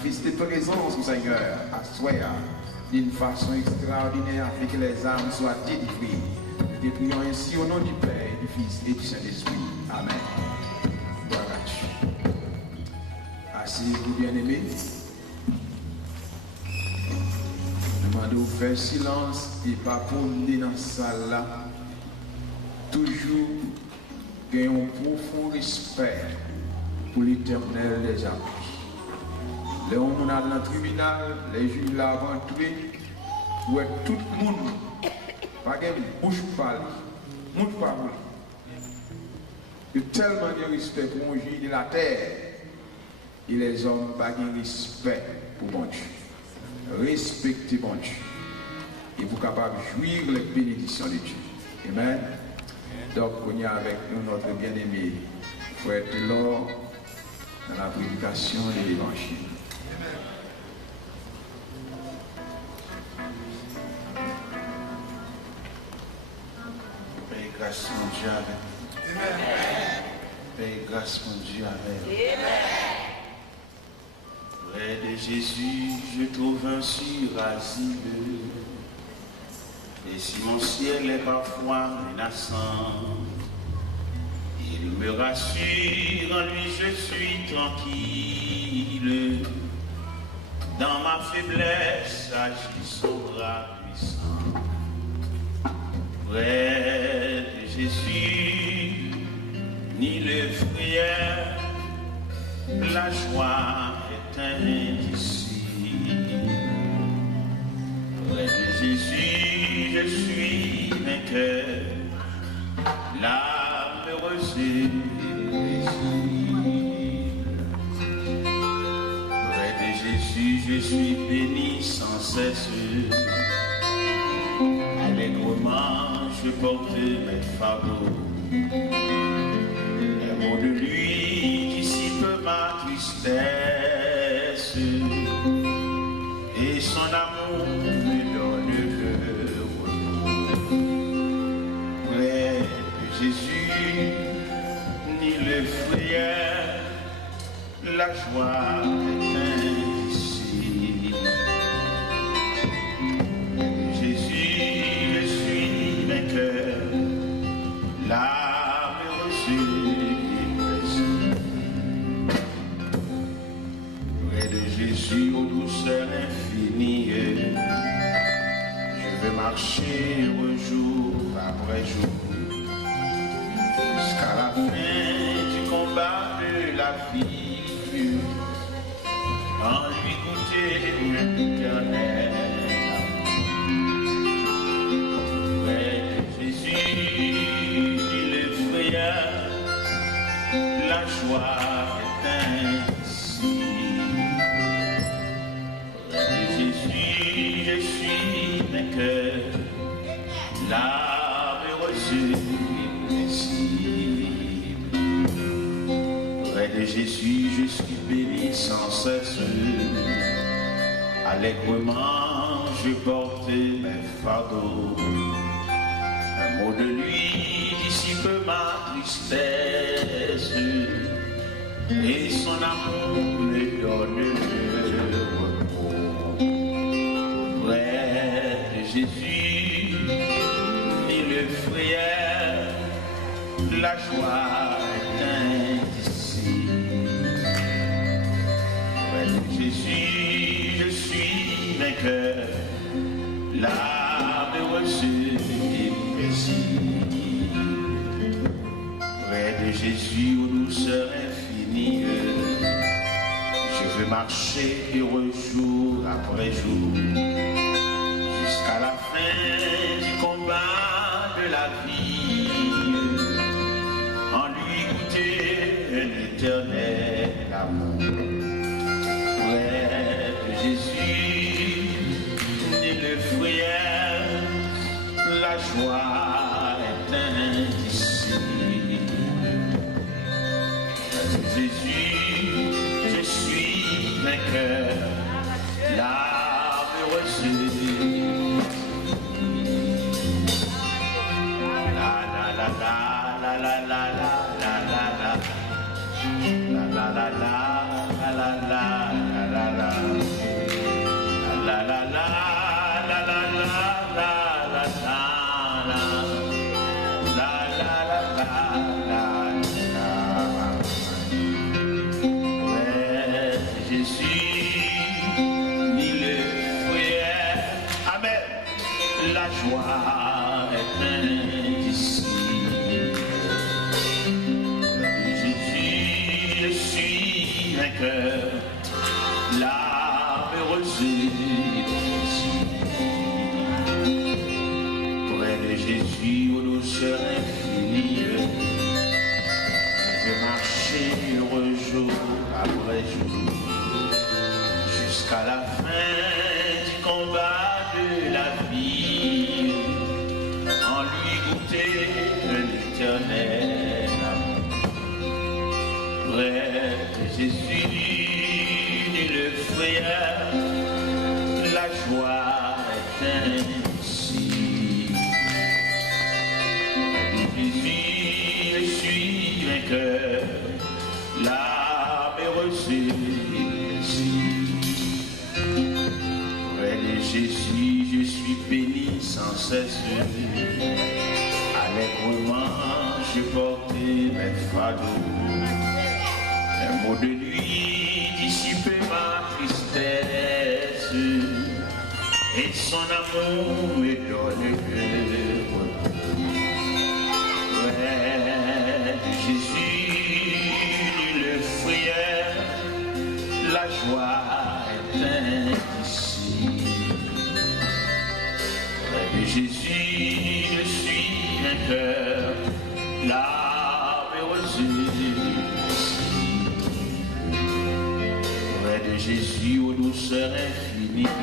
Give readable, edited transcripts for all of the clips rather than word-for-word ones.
manifester présence au Seigneur à soi d'une façon extraordinaire afin que les âmes soient délivrées. Nous te prions ainsi au nom du Père, du Fils et du Saint-Esprit. Amen. Gloire à Dieu. Asseyez-vous, bien-aimés. Demandez-vous de faire silence et pas ponder dans cette salle là. Toujours gagner un profond respect pour l'Éternel des armées. Les hommes dans le tribunal, les juges là vont entrer, où est tout le monde, pas de bouche parler, monde parler. Il y a tellement de respect pour un juge de la terre, et les hommes pas de respect pour bon Dieu. Respectez bon Dieu, et vous capable de jouir les bénédictions de Dieu. Amen. Donc, on est avec nous, notre bien-aimé frère Taylor, dans la prédication de l'Évangile. Paix grâce mon Dieu avec. Amen. Paix grâce mon Dieu avec. Amen. Près de Jésus, je trouve un sûr asile. Et si mon ciel est parfois menaçant, il me rassure, en lui je suis tranquille. Dans ma faiblesse agit son bras puissant. Près de Jésus, ni le frayeur, la joie est indicible. Près de Jésus, je suis vainqueur, l'âme heureuse et paisible. Près de Jésus, je suis béni sans cesse. Allègrement, je porte mes fardeaux. Un mot de lui dissipe ma tristesse. Et son amour me donne le repos. Près de Jésus, ni le frayeur, la joie est indicible. Près de Jésus, je suis vainqueur, l'âme heureuse et paisible. Près de Jésus, aux douceurs infinies, je vais marcher jour après jour, jusqu'à la fin du combat de la vie, en lui goûter l'éternel. Près de Jésus, il est frayeur, la joie est indicible. Près de Jésus, je suis vainqueur, l'âme heureuse et paisible. Près de Jésus, je suis béni sans cesse. Allègrement, je porte mes fardeaux. Un mot de lui dissipe ma tristesse. Et son amour me donne le repos. Près de Jésus, ni le frayeur, la joie est indicible. Près de Jésus, je suis vainqueur, l'âme heureuse et paisible. Près de Jésus, aux douceurs infinies, je veux marcher heureux jour après jour, jusqu'à la fin du combat de la vie, en lui goûter un éternel amour. Près de Jésus, ni le frayeur, la joie est indicible. Près de Jésus, je suis vainqueur, l'âme heureuse. La la la la la la la la la la la la la la la la la la. la joie est indicible. Jésus, je suis vainqueur, l'âme heureuse près de Jésus aux douceurs infinies. Je vais marcher heureux jour après jour jusqu'à la fin du combat de la vie, en lui goûter l'éternel amour. Près de Jésus, le frère, la joie est indicible. Près de Jésus, je suis vainqueur, l'âme heureuse. Près de Jésus, je suis béni sans cesse. Allègrement, je portais mes fardeaux. Un mot de lui dissipait ma tristesse, et son amour me donne repos. Près de Jésus, le frère, la joie est indicible. Près de Jésus, je suis vainqueur, l'âme heureuse. Près de Jésus, aux douceurs infinies,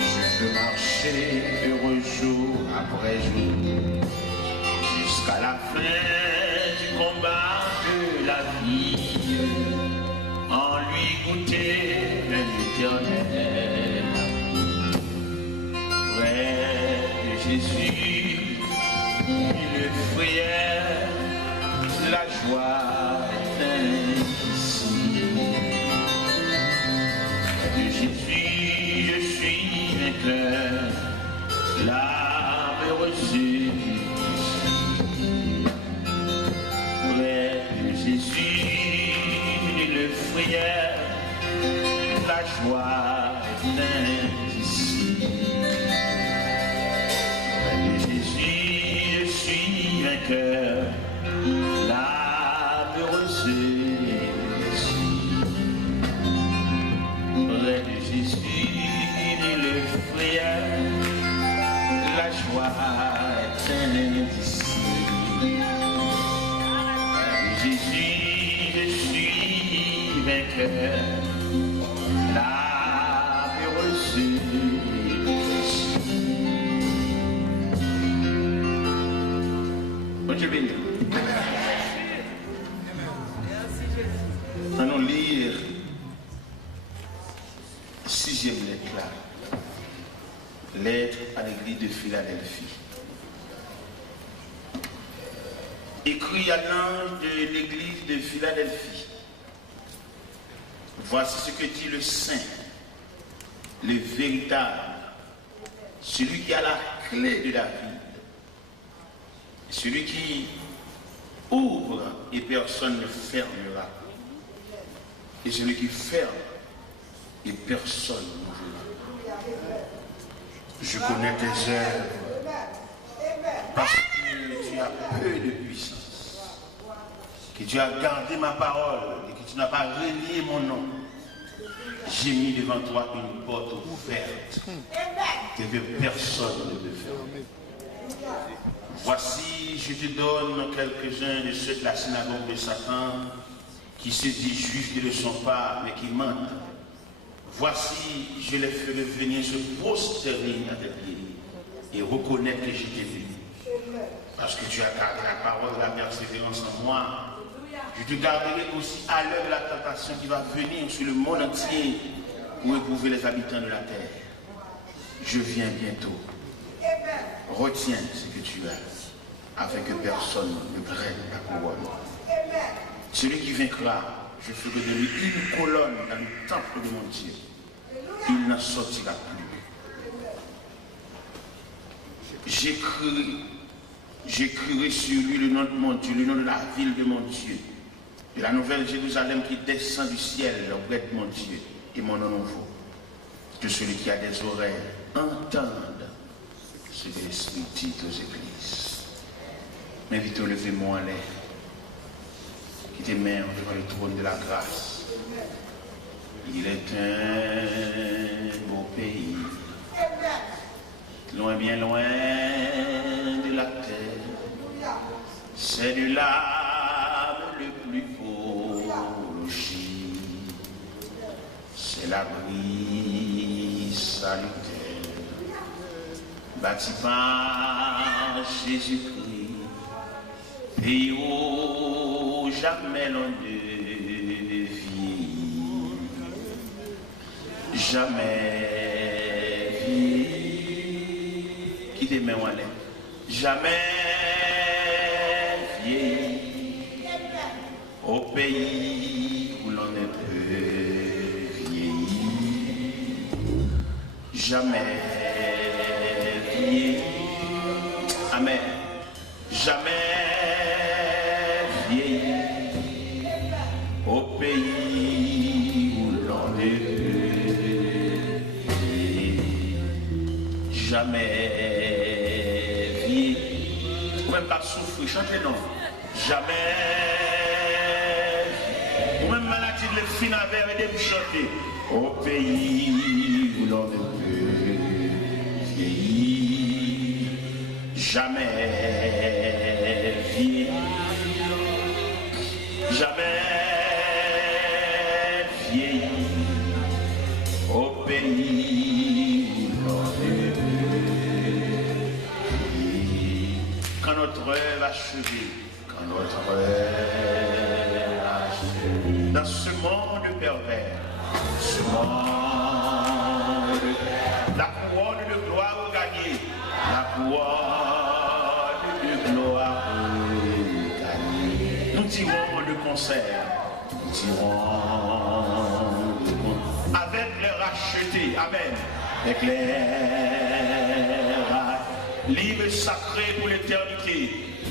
je peux marcher heureux jour après jour jusqu'à la fin du combat de la vie, en lui goûter l'éternel. Près de Jésus, le frère, la joie est indicible. Près de Jésus, je suis vainqueur, l'âme heureuse. Près de Jésus, le frère, la joie est indicible. Près de Jésus, je suis vainqueur, l'âme heureuse. Près de Jésus, le frère, la joie est indicible. Jésus, je suis vainqueur, l'âme heureuse. Bon Dieu béni. Allons lire 6e lettre là. Lettre à l'église de Philadelphie. Écrit à l'ange de l'église de Philadelphie. Voici ce que dit le Saint, le véritable, celui qui a la clé de David, celui qui ouvre et personne ne fermera, et celui qui ferme et personne n'ouvrira. Je connais tes œuvres parce que tu as peu de puissance, que tu as gardé ma parole et que tu n'as pas renié mon nom. J'ai mis devant toi une porte ouverte que personne ne peut fermer. Voici, je te donne quelques-uns de ceux de la synagogue de Satan qui se disent juifs qui ne le sont pas, mais qui mentent. Voici, je les ferai venir se prosterner à tes pieds et reconnaître que je t'ai vu. Parce que tu as gardé la parole de la persévérance en moi, je te garderai aussi à l'heure de la tentation qui va venir sur le monde entier pour éprouver les habitants de la terre. Je viens bientôt. Retiens ce que tu as, afin que personne ne prenne ta couronne. Celui qui vaincra, je ferai de lui une colonne dans le temple de mon Dieu. Il n'en sortira plus. J'écrirai sur lui le nom de mon Dieu, le nom de la ville de mon Dieu, de la nouvelle Jérusalem qui descend du ciel auprès de mon Dieu, et mon nom nouveau. Que celui qui a des oreilles entende ce que l'Esprit dit aux églises. M'invite à lever moi en l'air, qui tes mains devant le trône de la grâce. Il est un beau pays, loin, bien loin de la terre. C'est de l'âme le plus beau logis. C'est l'abri salutaire, bâti par Jésus-Christ, pays où jamais l'on ne vieillit, jamais vieillit, qui des mains en l'air, jamais vieillit, au pays où l'on ne peut vieillir, jamais vieillit, amen, jamais vieillit, au pays où l'on ne peut vieillir, jamais vieillit, ou même pas souffrir, chantez non, jamais, ou même maladie de fin avec et de chanter, au pays où l'on ne peut vieillir, jamais vieillir, jamais vieillir, au pays où l'on ne peut vieillir. Quand notre œuvre achevée, quand notre œuvre achevée, dans ce monde pervers, ce monde, la couronne de gloire gagnée, la couronne de gloire gagnée. Nous tirons de concert, nous tirons de concert, avec les rachetés, amen, avec les libres sacrés pour l'éternité,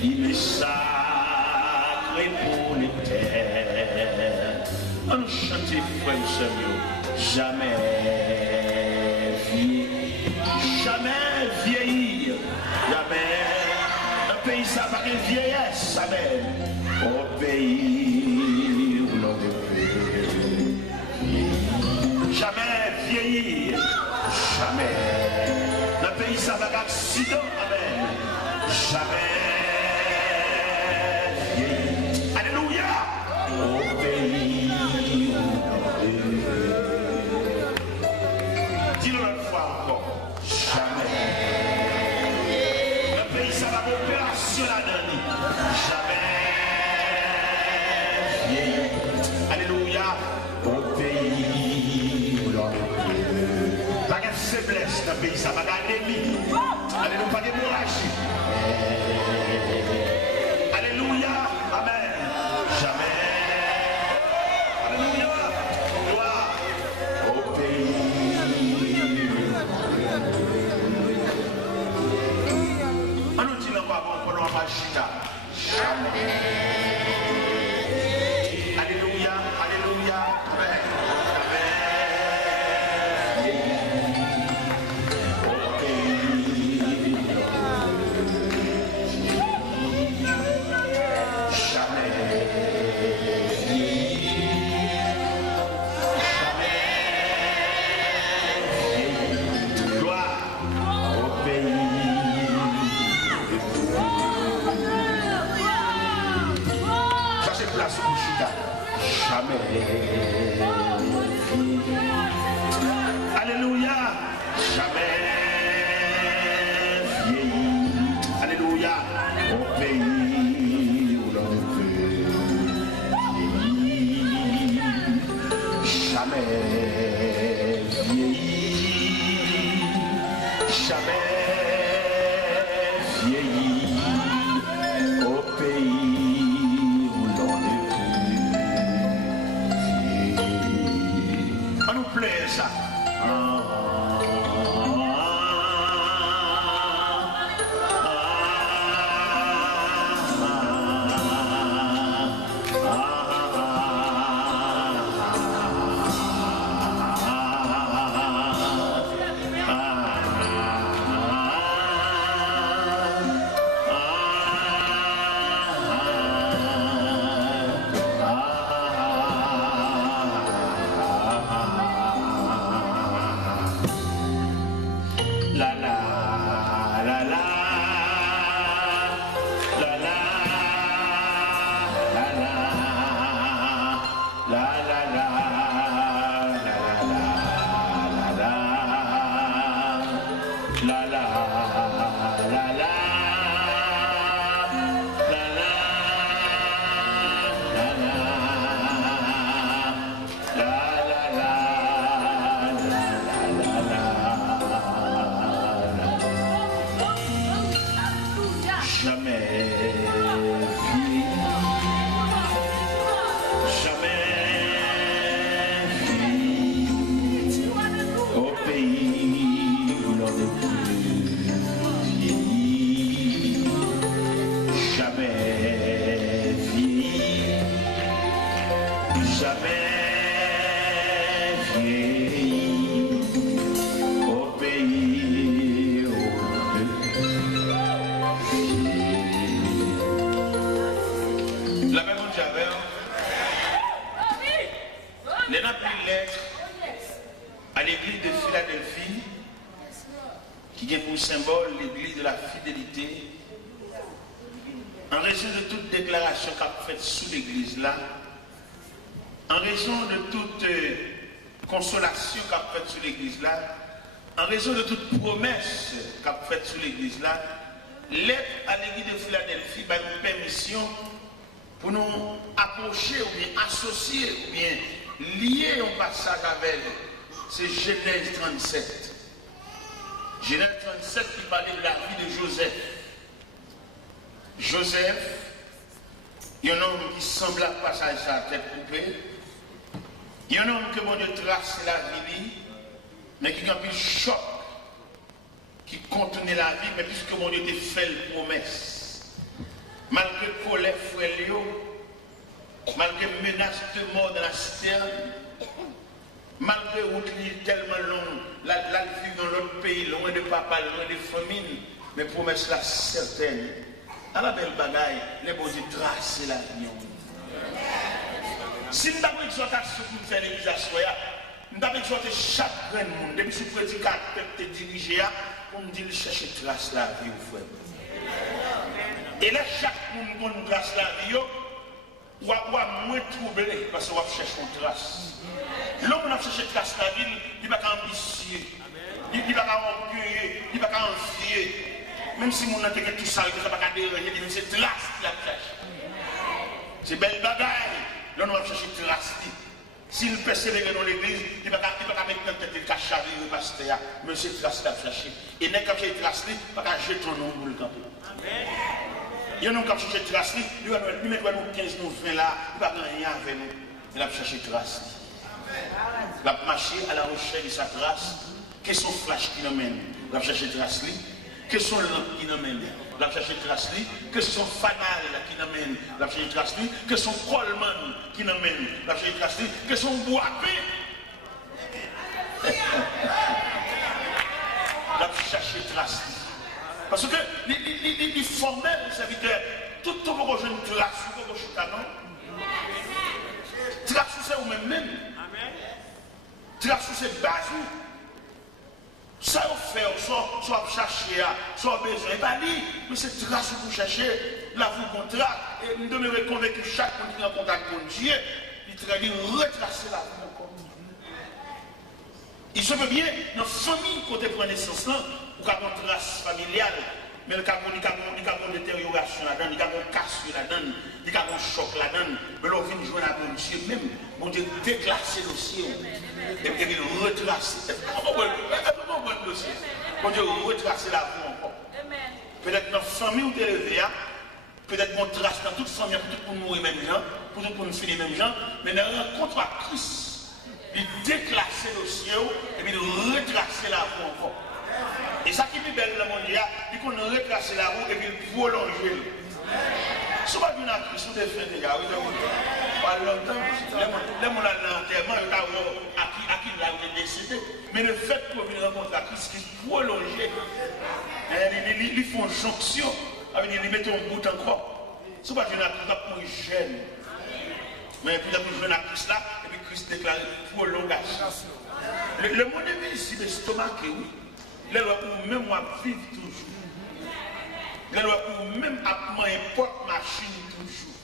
libres sacrés pour l'éternité. On nous chante, frère Samuel, jamais vieillir, jamais vieillir, jamais un pays ça va une vieillesse, amen, au pays où l'on ne peut vieillir, jamais vieillir, jamais, un pays ça va un accident, amen, jamais vieillir, alléluia, au pays. Dis-le une fois encore, jamais. Le pays, ça va opération là-dedans. Jamais. Alléluia. Au pays où l'on est. Pas de faiblesse dans le pays, ça va garder l'ennemi. Alléluia, pas de hémorragie. Alléluia. Amen. Jamais. Alléluia, alléluia, amen, alléluia, jamais vieilli, alléluia, au pays où l'on peut vieillir, jamais vieilli, jamais vieilli, au pays où l'on ne peut. On nous plaît ça. La la la la. À l'église de Philadelphie, qui est pour symbole l'église de la fidélité, en raison de toute déclaration qu'a faite sous l'église là, en raison de toute consolation qu'a faite sous l'église là, en raison de toute promesse qu'a faite sous l'église là, lettre à l'église de Philadelphie va nous permission pour nous approcher ou bien associer ou bien lier un passage avec elle. C'est Genèse 37. Genèse 37 qui parlait de la vie de Joseph. Joseph, il y a un homme qui semble à passer sa tête coupée. Il y a un homme que mon Dieu trace la vie, mais qui a un choc, qui contenait la vie, mais puisque mon Dieu te fait une promesse. Malgré colère, frère Léo, malgré menace de mort dans la citerne, malgré où il est tellement long, la vie dans l'autre pays, loin de papa, loin de famille, mais promesse là certaine. À la belle bagaille, les beaux Dieu tracent la vie. Si nous avons exhortation pour faire l'église à soi, nous avons exhorté chaque grand monde, depuis ce prédicateur te diriger, pour nous dire chercher trace la vie au frère. Et là, chaque monde qu'on trace la vie, ou à moins troublé parce qu'on va chercher une trace. L'homme qui a cherché trace la vie, il va pas ambitieux, il va pas orgueilleux, il va pas envieux. Même si mon intérêt tout ça, il ne va pas déranger, il c'est trace qu'il a cherché. C'est belle bagaille. L'homme va chercher trace. S'il persévère dans l'église, il ne va pas mettre dans tête de charger le pasteur, mais c'est trace qu'il a cherché. Et n'est qu'à chercher trace, il ne va pas jeter ton nom pour le camper. Il y a un homme qui a cherché trace, il va mettre nous 15, nous 20 là, il ne va rien avec nous. Il a cherché trace. Il va marcher à la recherche de sa trace. Quels sont les flashs qui nous mènent? Il va chercher trace. Quels sont les lampes qui nous mènent? Il va chercher trace. Quels sont les fanales qui nous mènent? Il va chercher trace. Quels sont les colmans qui nous mènent? Il va chercher trace. Quels sont les boapés? Il va chercher trace. Parce que les formels, les serviteurs, tout le monde a une trace, tout le monde a un trace, c'est vous-même. Trace, c'est base. Ça, vous fait, soit chercher, soit besoin, et pas dit, mais c'est trace que vous cherchez, là vous contrat, et nous devons convaincre chaque monde qui est en contact avec Dieu, il traduit retracer la vie encore. Il se peut bien, dans la famille, quand on prend naissance, ou quand on trace familiale, mais il y a une détérioration là-dedans, il y a une cassure là-dedans, il y a un choc là-dedans, mais l'on vient jouer à mon Dieu même, mon Dieu déclasser le dossier, et puis retracer. Comment on le dossier? Mon Dieu retracer la vie encore. Peut-être dans la famille où tu es élevé, peut-être qu'on trace dans toute famille, pour tout le monde mourir même gens, pour tout le monde finir même gens, mais dans la rencontre à Christ, il déclasser le ciel, et puis retracer la vie encore. Et ça qui est belle dans le monde, il qu'on retrace la roue et puis prolonger. Si on va venir à Christ, on défend les gars, pas longtemps, les gens à l'enterrement, à qui l'a décidé. Mais le fait qu'on vienne rencontrer à Christ, qui prolonge, ils font jonction, ils mettent un bout encore. Si on va venir à Christ, on est jeune. Mais puis on vient à Christ là, et puis Christ déclare prolongation. Le monde est ici, l'estomac, oui. Les lois où même moi vivre toujours. Les lois où même à n'importe machine toujours.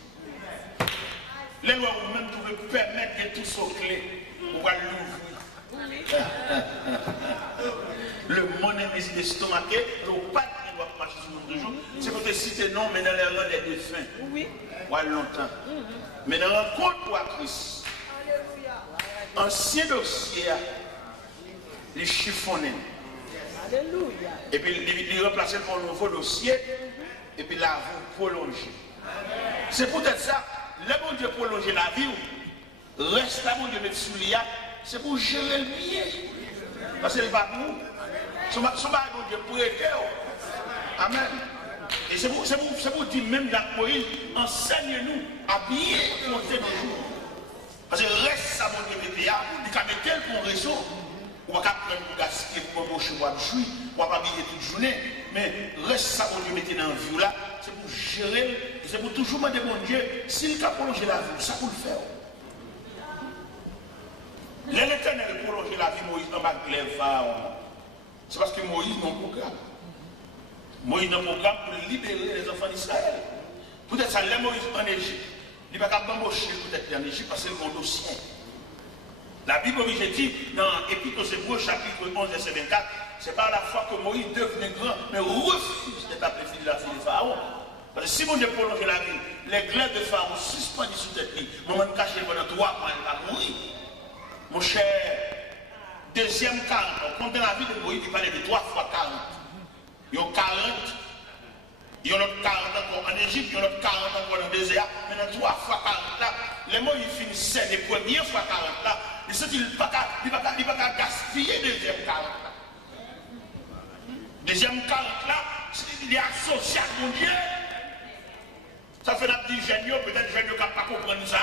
Les lois où même pouvez permettre de tout sauter, on va l'ouvrir. Le monde est estomaqué, le pas qui doit marcher sur le monde toujours. C'est pour te citer non, mais dans les rangs des défunts. Oui. Ouais, longtemps. Mais dans la rencontre pour Christ, ancien dossier, les chiffonnés. Alléluia. Et puis il remplace pour un nouveau dossier, et puis là, vous prolongez. C'est peut-être ça, le bon Dieu prolonger la vie, reste là, bon Dieu mettre sous l'IA, c'est pour gérer le bien. Parce que le va pour son bon Dieu pour aider. Amen. Et c'est pour dire même dans Moïse, enseigne-nous à bien compter nos jours. Parce que reste ça, mon Dieu, il a mis tel pour réseau. On va pas prendre pour gaspiller, pour manger, pour jouir, on va pas habiller toute journée. Mais reste ça, mon Dieu, mettez dans la vie là, c'est pour gérer, c'est pour toujours demander, mon Dieu, s'il a prolongé la vie, ça pour le faire. L'Éternel a prolongé la vie, Moïse, dans ma glaive, c'est parce que Moïse n'a pas de programme. Moïse n'a pas de programme pour libérer les enfants d'Israël. Peut-être ça, les Moïse en Égypte, il ne va pas embaucher peut-être en Égypte parce que c'est le dossier. La Bible, j'ai dit, dans Épître aux Hébreux, chapitre 11, verset 24, c'est pas la fois que Moïse devenait grand, mais refuse d'être appelé fils de la fille de Pharaon. Parce que si mon Dieu prolonge la vie, les glaives de Pharaon suspendus sous tête, moment caché pendant 3 mois, il va mourir. Mon cher, deuxième 40, on compte dans la vie de Moïse, il parlait de 3 fois 40. Il y a 40, il y a l'autre 40 encore en Égypte, il y a l'autre 40 encore dans le désert, maintenant 3 fois 40 là, les Moïse finissaient les premières fois 40 là, et ce qu'il ne va pas gaspiller deuxième 40 là. Deuxième 40 là, il est associé à mon Dieu. Ça fait la petite jeune, peut-être jeune ne pas comprendre ça.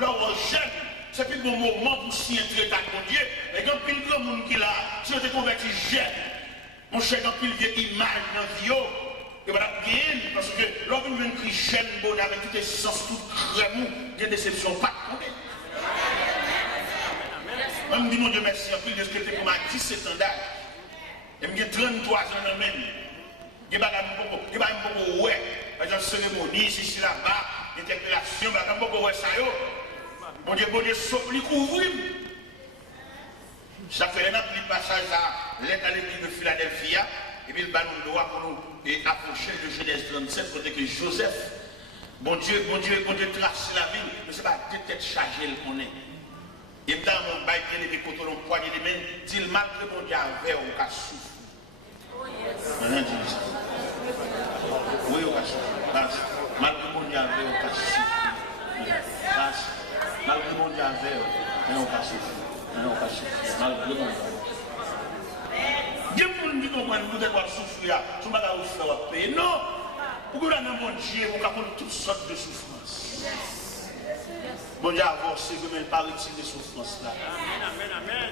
Là, on jeune, c'est plus bon moment pour s'y entrer avec mon Dieu. Et quand il y a grand monde qui l'a, si on te converti jeune, mon cher, quand il y a une image dans la vie, et voilà bien, parce que lorsqu'on vient de jeune, bon, avec tout essence, tout crème, il y a des déceptions, pas de problème. Moi, je me dis, mon Dieu, merci, en plus de ce que tu pour ma 17 ans d'âge. Et je me dis, 33 ans dans même. Je ne sais pas, ouais. Par exemple, cérémonie, ici, là-bas, interpellation, je ne sais pas, ouais, ça, yo. Mon Dieu, sauf lui couvrir. Ça fait un an, il passage à l'église de Philadelphie, et puis le ballon de droit pour nous approcher de Genèse 37, côté que Joseph, bon Dieu trace la ville, mais ce n'est pas deux têtes chargées qu'on est. Et dans mon bail, il y a des côtés, on poignée de main, dit le mal que mon Dieu avait, on a souffert. Maintenant, dit ça. Oui, on a souffert. Mal que mon Dieu avait, on a souffert. Mal que mon Dieu avait, on a souffert. Mal que mon Dieu avait. Dieu pour nous dire qu'on doit souffrir, tout le monde a payer. Non, pour que nous avons mon Dieu, on a toutes sortes de souffrances. Bon Dieu a avancé, mais il parle de souffrances là. Amen.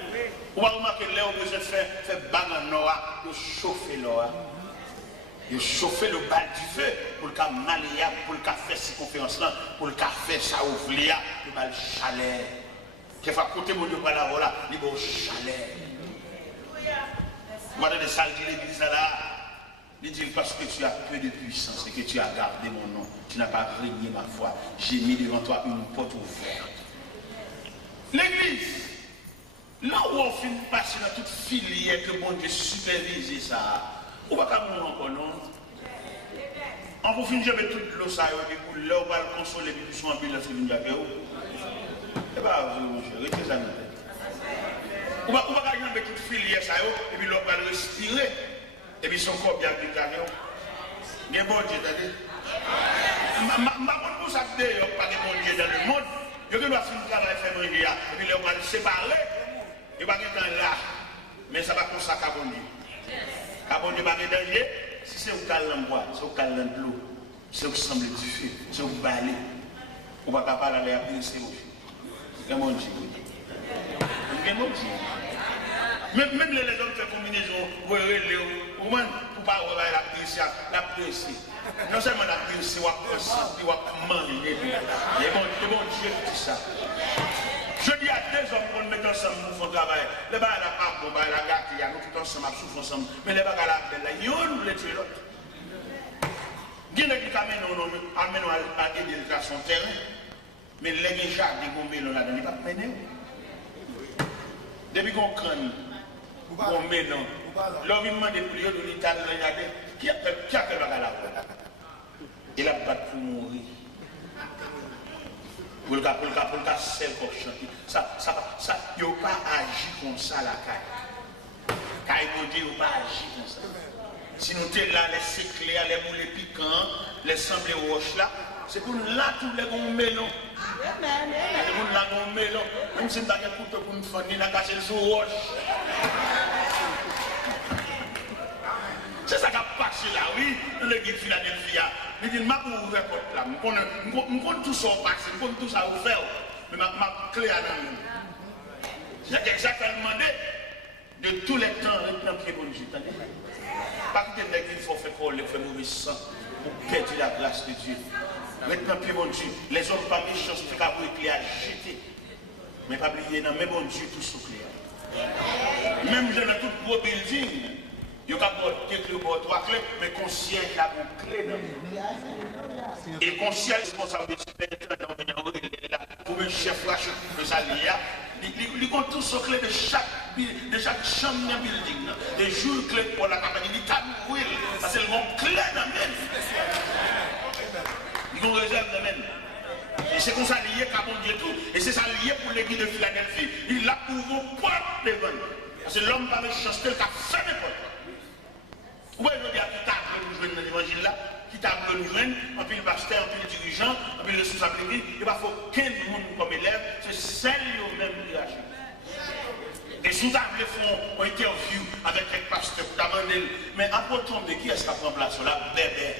On va remarquer là, on besoin de faire bagarre noir, de chauffer l'or. De chauffer le bal du feu pour le cas malléable, pour le cas faire ces conférences là, pour le cas faire ça ouvrir, le bal chalet. Qui va côté mon Dieu par là, voilà, il va au chalet. Voilà des salles de l'église là. Il dit parce que tu as peu de puissance et que tu as gardé mon nom, tu n'as pas régné ma foi. J'ai mis devant toi une porte ouverte. L'église, là où on finit de passer dans toute filière que bon Dieu supervise ça, on va pas mourir encore non. On va finir avec toute l'eau ça, et puis là on va le consoler, et puis son ambulance qui vient avec vous. Et bien, mon cher, retenez ça. On va gagner avec toute filière ça, et puis l'on va le respirer. Et puis son corps bien déclaré. Il y a bon Dieu, t'as dit. Je ne sais pas de bon Dieu dans le monde. Je dois finir le travail février. Et puis on va le séparer. Il va être là. Mais ça va comme ça qu'à bon Dieu. Qu'à bon Dieu va être danger. Si c'est au calme en bois, c'est au calme de l'eau, c'est au semble du feu, c'est au balai. On ne va pas parler à la c'est au feu. Il y a bon Dieu. Il y a bon Dieu. Même les hommes font combinaison, pour pas avoir la presse. Non seulement la presse, on va manger. C'est bon Dieu tout ça. Je dis à deux hommes qu'on met ensemble pour faire travail. Les bagages la part, les bagages la gâte, il y a nous qui sommes ensemble, souffrent ensemble. Mais les bagages la belle, il y a un qui tuer l'autre. Il y a qui amènent à aider à son terrain. Mais les gens qui ont mis là-dedans, ils ne peuvent pas mener. Depuis qu'on crâne, on met non. L'homme demande de prier, de l'Italie, regardez, qui a fait la galère? Il a battu pour mourir. Pour le cas, c'est le chanter. Ça, il n'a pas agi comme ça la caille. Caille, il n'a pas agi comme ça. Si nous sommes là, les séclaires, les boulets piquants, les semblés roches là, c'est pour nous là tous les bons mélons. C'est pour nous là bons mélons. Même si nous avons un couteau pour nous faire, nous avons caché le sous roche. C'est ça qui a passé là, oui, dans l'église Philadelphia. Il dit, je vais ouvrir la porte là. Je connais tout ça passer, je connais tout ça ouvert. Mais ma clé à la main. C'est exactement demandé de tous les temps, le temps qui est bon Dieu. Pas que il faut faire coller, faire mauvais sang pour perdre la grâce de Dieu. Maintenant, puis bon Dieu, les hommes pas méchants, c'est qu'à vous éclairer à jeter. Mais pas oublier, non, mais bon Dieu, tout ce clair. Même dans tout gros building. Il y a trois clés, mais conscient il a une clé dans le. Et conscient est responsable de pour le chef de sa lia. Il compte tous les clés de chaque chambre dans le building. Les jours clés pour la campagne, il t'a mourir. Ça c'est le bon clé dans le même. Ils ont réserve de même. Et c'est comme ça lié qu'à bon Dieu tout. Et c'est ça lié pour l'église de Philadelphie. Il l'a pour vos propres devant. Parce que l'homme va me chanter, il a fait n'importe quoi. Oui, je dis à qui t'a nous joindre dans l'évangile là, qui t'a nous joindre, en plus le pasteur, en plus le dirigeant, en plus le responsable de l'église, il va faut 15 monde comme élève, c'est celle qui même qui agit. Et si vous avez fait une interview avec un pasteur, vous demandez, mais après tomber, qui est-ce qui prend place là? Bébé.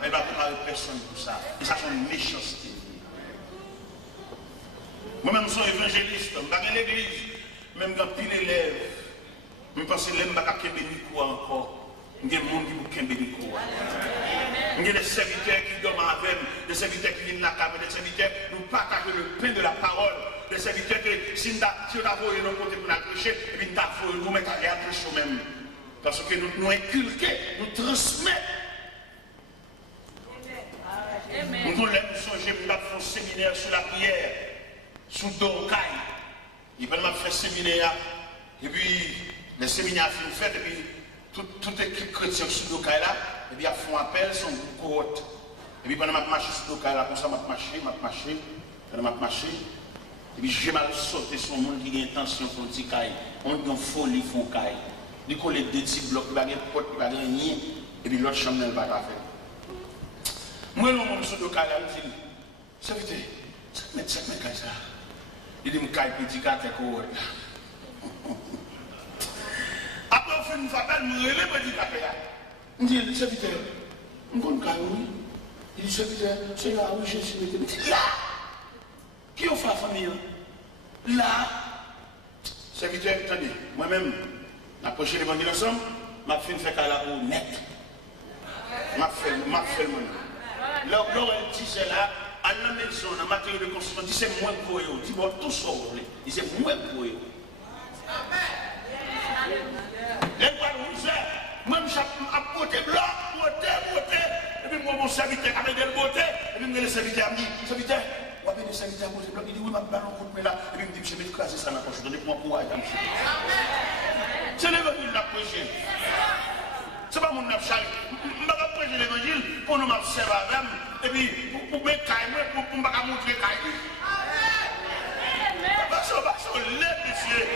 Mais il ne va pas parler personne pour ça. Et ça, c'est une méchanceté. Moi-même, je suis évangéliste, je suis dans l'église, même quand pile élève, je pense que je ne vais pas bénir encore. Il y a des gens qui vous bénissent. Il y a des serviteurs qui dorment avec, des serviteurs qui viennent dans la table, des serviteurs qui nous partagent le pain de la parole, des serviteurs qui, si on a volé nos côtés pour nous prêcher, et puis nous mettons à prêcher nous-mêmes. Parce que nous inculquons, nous transmettons. Nous voulons songer pour faire un séminaire sur la prière, sur le Dokai. Il va faire un séminaire, et puis le séminaire est fait, et puis tout équipe chrétien sur le là, et puis ils font appel, son cohorte. Et puis pendant que je marche sur le là, comme ça, je marche, et puis j'ai mal sauté sur le monde qui a intention pour le petit caille. On a une folie, font caille. Il colle des petits blocs, il n'y a pas de porte, il n'y a rien, et puis l'autre chambre n'est pas faire. Moi, le monde sur le là, je dis, ça veut dire, ça met ça. Il dit, je caille petit caille, cohorte. Après, on fait une fatale, je relève petit café. Je dis, le serviteur, je connais pas, oui. Il dit, serviteur, c'est là où je suis. Là! Qui a fait la famille? Là! Serviteur, attendez, moi-même, approcher les bandits ensemble, je fais une fête à la roue net. Je fais le monde. Là, elle dit, c'est là, à la maison, dans le matériel de construction, dit, c'est moins pour eux. Dis, bon, tout ça, il dit, c'est moins pour eux. Les gens moi je suis à côté blanc, beauté, et puis moi mon serviteur avec des beautés, et puis le serviteur a dit, serviteur, on appelle le serviteur à côté blanc, il dit oui, ma ballon contre moi là, et puis il me dit, je vais écraser ça dans la poche, donnez-moi pour aller. C'est l'évangile de la prêcher. C'est pas mon nafchal. Je ne vais pas prêcher l'évangile pour nous m'observer avec, et puis pour me cailler, pour me montrer cailler. Pas ça, monsieur.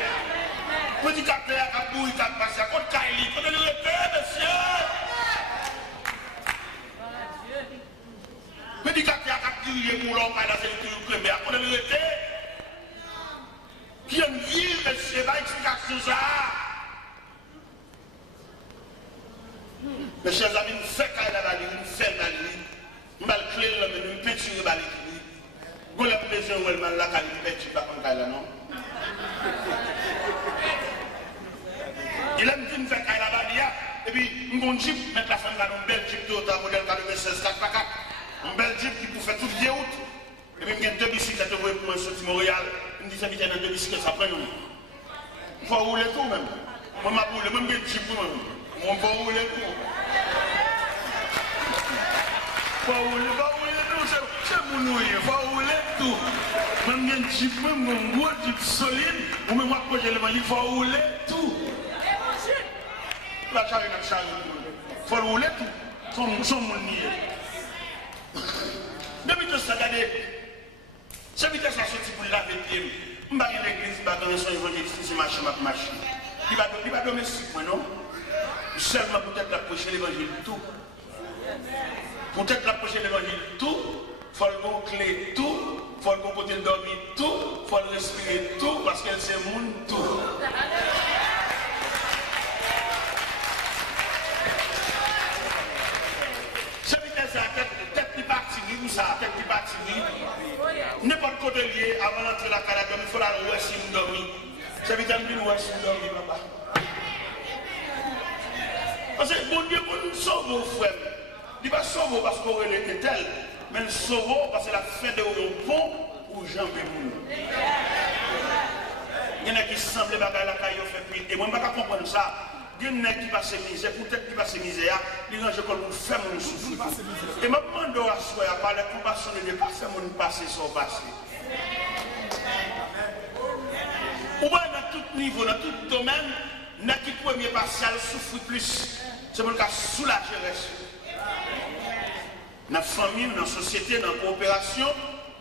Petit café à Kabou, il a passé à côté de Kaili. Faut le répéter, monsieur. Petit café à Kabou, pour l'homme, dans cette étude, mais à côté de le répéter. Qui aime vivre, monsieur, va explication ça. Mes chers amis, nous faisons Kaila Bali, nous faisons Bali. Nous allons clé l'homme, nous peinturons Bali. Vous avez besoin de la Kaila, nous peinturons comme Kaila, non? Il aime bien faire Kaila Balia, et puis un jeep, mettre la femme dans un bel jeep Toyota modèle 96 4x4, un bel jeep qui peut faire toute vieille route, et puis il y a deux bicyclettes pour un sorti Montréal, il me dit ça vient dans deux bicyclettes, ça prend nous. Il faut rouler tout même. Moi, je roule, même un jeep pour moi. On va rouler tout. Il faut rouler tout, c'est mon nouille, il faut rouler tout. Même un type, mon gros type solide, ou même moi, quand j'ai l'évangile, il faut rouler tout. La charrue, il faut rouler tout. Son monde nié. Depuis que ça, regardez, c'est vitesse la sortie pour laver les pieds. Je ne vais pas dans l'église, je ne vais pas donner son évangile, c'est machine. Il va donner 6 points, non? Seulement peut-être l'approcher l'évangile tout. Peut-être l'approcher l'évangile tout. Il faut le clé tout. Il faut le côté dormir tout. Il faut le respirer tout. Parce qu'elle c'est monde tout. C'est vitesse à tête qui partit, ou ça, tête qui partit. N'importe côté lié, avant d'entrer la caladome, il faut la louer si vous dormez. C'est vitesse qui nous si vous dormez, papa. Parce que bon Dieu, on nous sauve, frère. Il va sauver parce qu'on est tel, mais il sauve parce qu'il a fait de bon pour Jean Bémou. Il y en a qui semblent bagaille la caille fait pile. Et moi, je ne peux pas comprendre ça. Il y en a qui passent misère, peut-être qui passent misère, ils rangent comme nous faire mon souffle. Et je me demande à soi, à parler de compassion de Dieu, pas faire mon passé sans passé. Ou bien dans tout niveau, dans tout domaine, n'a qui premier partiel souffre plus. C'est pour le cas soulager le reste. Dans la famille, dans la société, dans la coopération,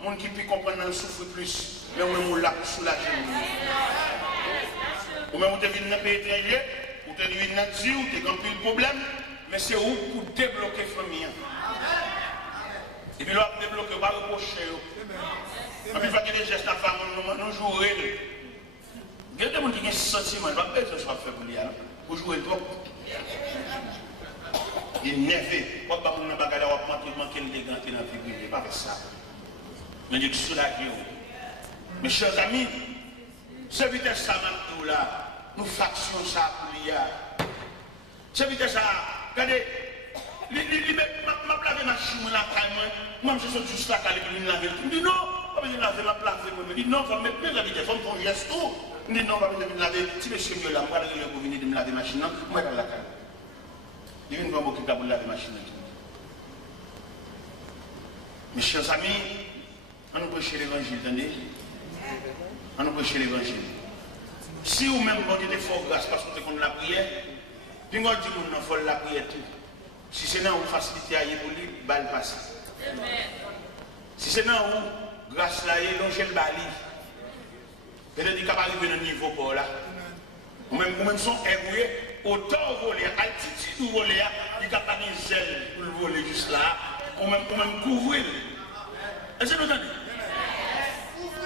les gens qui peuvent comprendre souffre plus. Mais on est là pour soulager. Ou même vous êtes venu dans un pays étranger, vous êtes venu dans un Dieu, vous êtes rempli de problèmes, mais c'est où pour débloquer la famille. Et puis là, vous débloquez, vous ne reprochez pas. Et puis, il faut que des gestes à faire, nous jouer. Il y a des gens qui ont un sentiment, il ne va pas être soit fait pour lui. Vous jouez trop. Il est nerveux. Pourquoi vous ne pouvez pas manquer le déganté dans la figure? Pas ça. Mais il est soulagé. Mes chers amis, ce vitesse ça tout là, nous factions ça pour lui. Ce vitesse ça, regardez, je vais laver ma chimie là, moi je suis juste là, je vais laver. Je dis non, je vais laver ma place. Je dis non, je vais mettre la vitesse, je vais faire un geste. Je dis non, je vais laver. Si monsieur est là, je vais venir me laver ma machine, je vais la caille. Il vient de m'occuper pour laver ma machine. Mes chers amis, on nous prêche l'évangile, attendez. On nous prêche l'évangile. Si vous-même vous avez fort grâce parce que vous avez la prière, puis vous dites que vous avez la prière tout. Si c'est dans vous faciliter à y pour lui, balle passe. Si c'est dans vous, grâce là, il longe le bali. Peut-être qu'il va arriver dans le niveau pour là. Vous-même sont égoués, autant voler, altitude ou voler, il n'y a pas de zèle pour le voler juste là. Vous-même couvrir. Est-ce que vous entendez?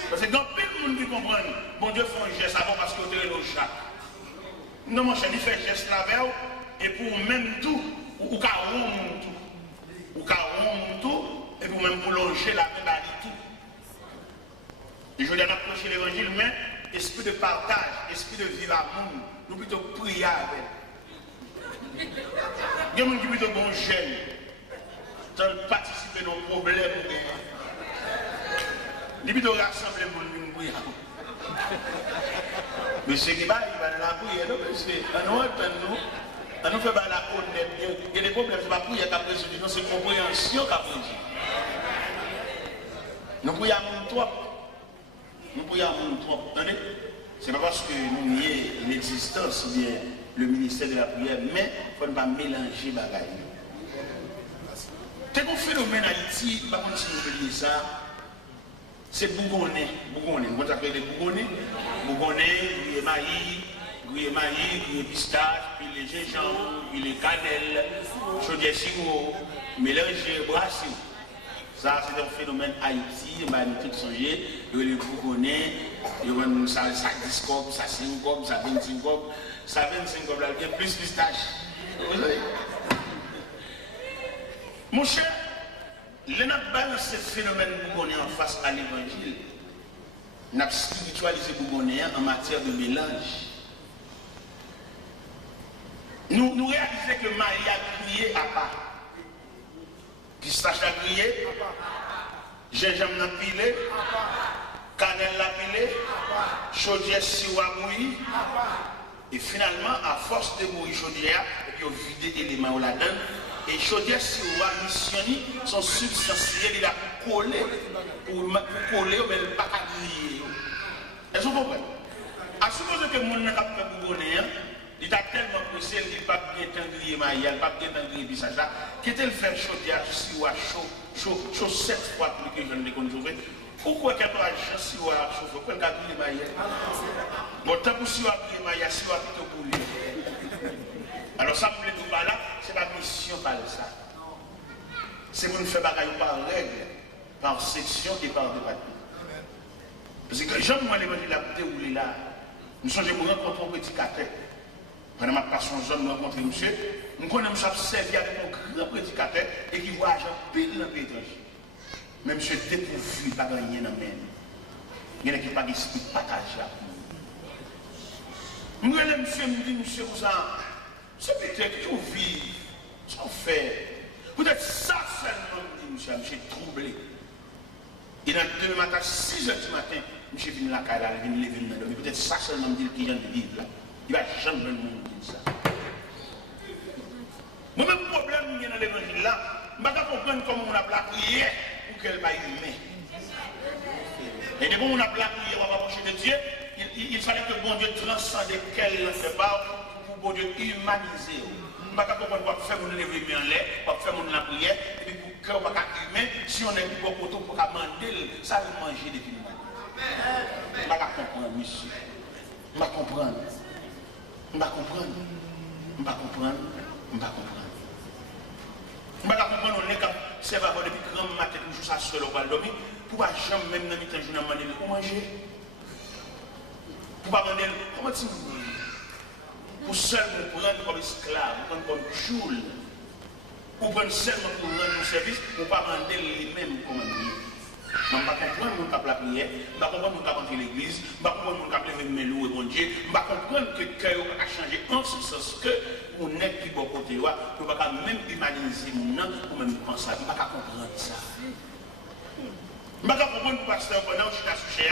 Parce que quand plein de monde qui comprennent, bon Dieu fait un geste avant parce que vous avez le chat. Non, mon cher, il fait un geste là et pour même tout, ou qu'à rond tout. Ou qu'à rond tout, et pour même pour longer la même barre tout. Et je viens d'approcher l'évangile, mais esprit de partage, esprit de vivre à monde, nous plutôt prier avec. Il y a des gens qui plutôt bon gêne, de participer à nos problèmes. Il plutôt rassembler pour nous prier. Monsieur qui va, il va dans la prière, monsieur. On nous fait pas la honnête. Il y a des problèmes, c'est pas prier qu'après c'est non, c'est compréhension qu'après dit. Nous prions à mon trop. Nous prions à mon trop. Attendez, c'est pas parce que nous nions l'existence ou bien le ministère de la prière, mais il ne faut pas mélanger les bagages. C'est un phénomène en Haïti, pas comme si vous oubliez ça. C'est Bougonnet. Vous appelez les Bougonnais. Bougonnet, gruyère maïs, gruyère pistache, puis les gingembre, puis les cannelles, chaudière sirop, mélangé, brassé. Ça, c'est un phénomène Haïti, bah, nous tous songés, il y a les Bougonnais, il y a ça 10 copes, ça 5 copes, ça 25 copes, ça 25 copes, là, il y a plus pistache. Mon cher, le n'a balancé ce phénomène Bougonnais en face à l'évangile. N'a spiritualisé Bougonnais en matière de mélange. Nous réalisons que Marie a crié à part. Pistache a crié, gingembre n'a pilé, cannelle n'a pilé, chaudière sirop a bouilli. Et finalement, à force de bouillir chaudière, et puis on vide l'élément ou la donne, Et chaudière, si on va missionner, son substantiel, il a collé pour coller, mais il n'a pas griller. Est-ce que vous comprenez? À supposer que mon n'a pas fait bougonner, il a tellement pressé, il n'a pas bien grillé maïa, il n'a pas bien grillé bissage là, qu'il a fait chaudière, si on a chaud 7 fois plus que je ne l'ai connu. Pourquoi qu'il y a pas de si on a chaud, pourquoi il a grillé maïa? Bon, tant que si on a grillé maïa, si on a plutôt boulé. Alors ça me plaît tout là, c'est la mission par ça. C'est pour nous faire bagaille par règle, par section et par département. Parce que Jean moi l'évangile a déroulé là. Nous sommes pour rencontrer un petit caté. Pendant ma passion zone, nous rencontrons monsieur. Nous connaissons M. servi avec un grand prédicateur et qui voit agent pile dans le pays étranger. Mais monsieur dépourvu, pas gagné dans le même. Il y en a qui pas d'esprit partagé. Nous connaissons monsieur, nous dit monsieur, vous en. C'est peut-être que vous vivez, ça fait. Peut-être ça seulement, dit monsieur, monsieur troublé. Et dans le demain matin, 6 h du matin, monsieur vient la caille, il vient lever le main. Peut-être ça seulement dit qu'il vient de vivre là. Il va jamais le monde dire ça. Moi-même, le problème, il y a dans l'évangile là, je ne vais pas comprendre comment on a la prière pour qu'elle va humaine. Et dès qu'on a la prière, on va approcher de Dieu, il fallait que bon Dieu transcende qu'elle ne fait pas. Pour Dieu humaniser. Je ne vais pas comprendre pourquoi faire mon lever en l'air, pour faire mon la prière, et puis pour cœur pas humain, si on est pour poteau pour manger, ça va manger depuis le moment. Je ne vais pas comprendre, monsieur. Je ne vais pas comprendre. Je ne vais pas comprendre. Je ne vais pas comprendre. Je ne vais pas comprendre. Je ne vais pas comprendre, on est comme c'est pas depuis grand matin, toujours ça seul au bal dormir, pour pas jamais même dans le temps journée demander pour manger. Pour pas demander comment tu pour seulement prendre comme esclave, prendre comme joule, ou prendre seulement pour rendre un service, pour ne pas demander les mêmes commandes. Je ne vais pas comprendre mon cap la prière, je ne vais pas comprendre mon cap entrer l'église, je ne vais pas comprendre mon cap lever mes loups et bon Dieu, je ne vais pas comprendre que le cœur a changé en ce sens que on est qui bon côté, on ne peut pas même humaniser mon nom ou même penser, je ne vais pas comprendre ça. Je ne vais pas comprendre le pasteur pendant que je suis associé,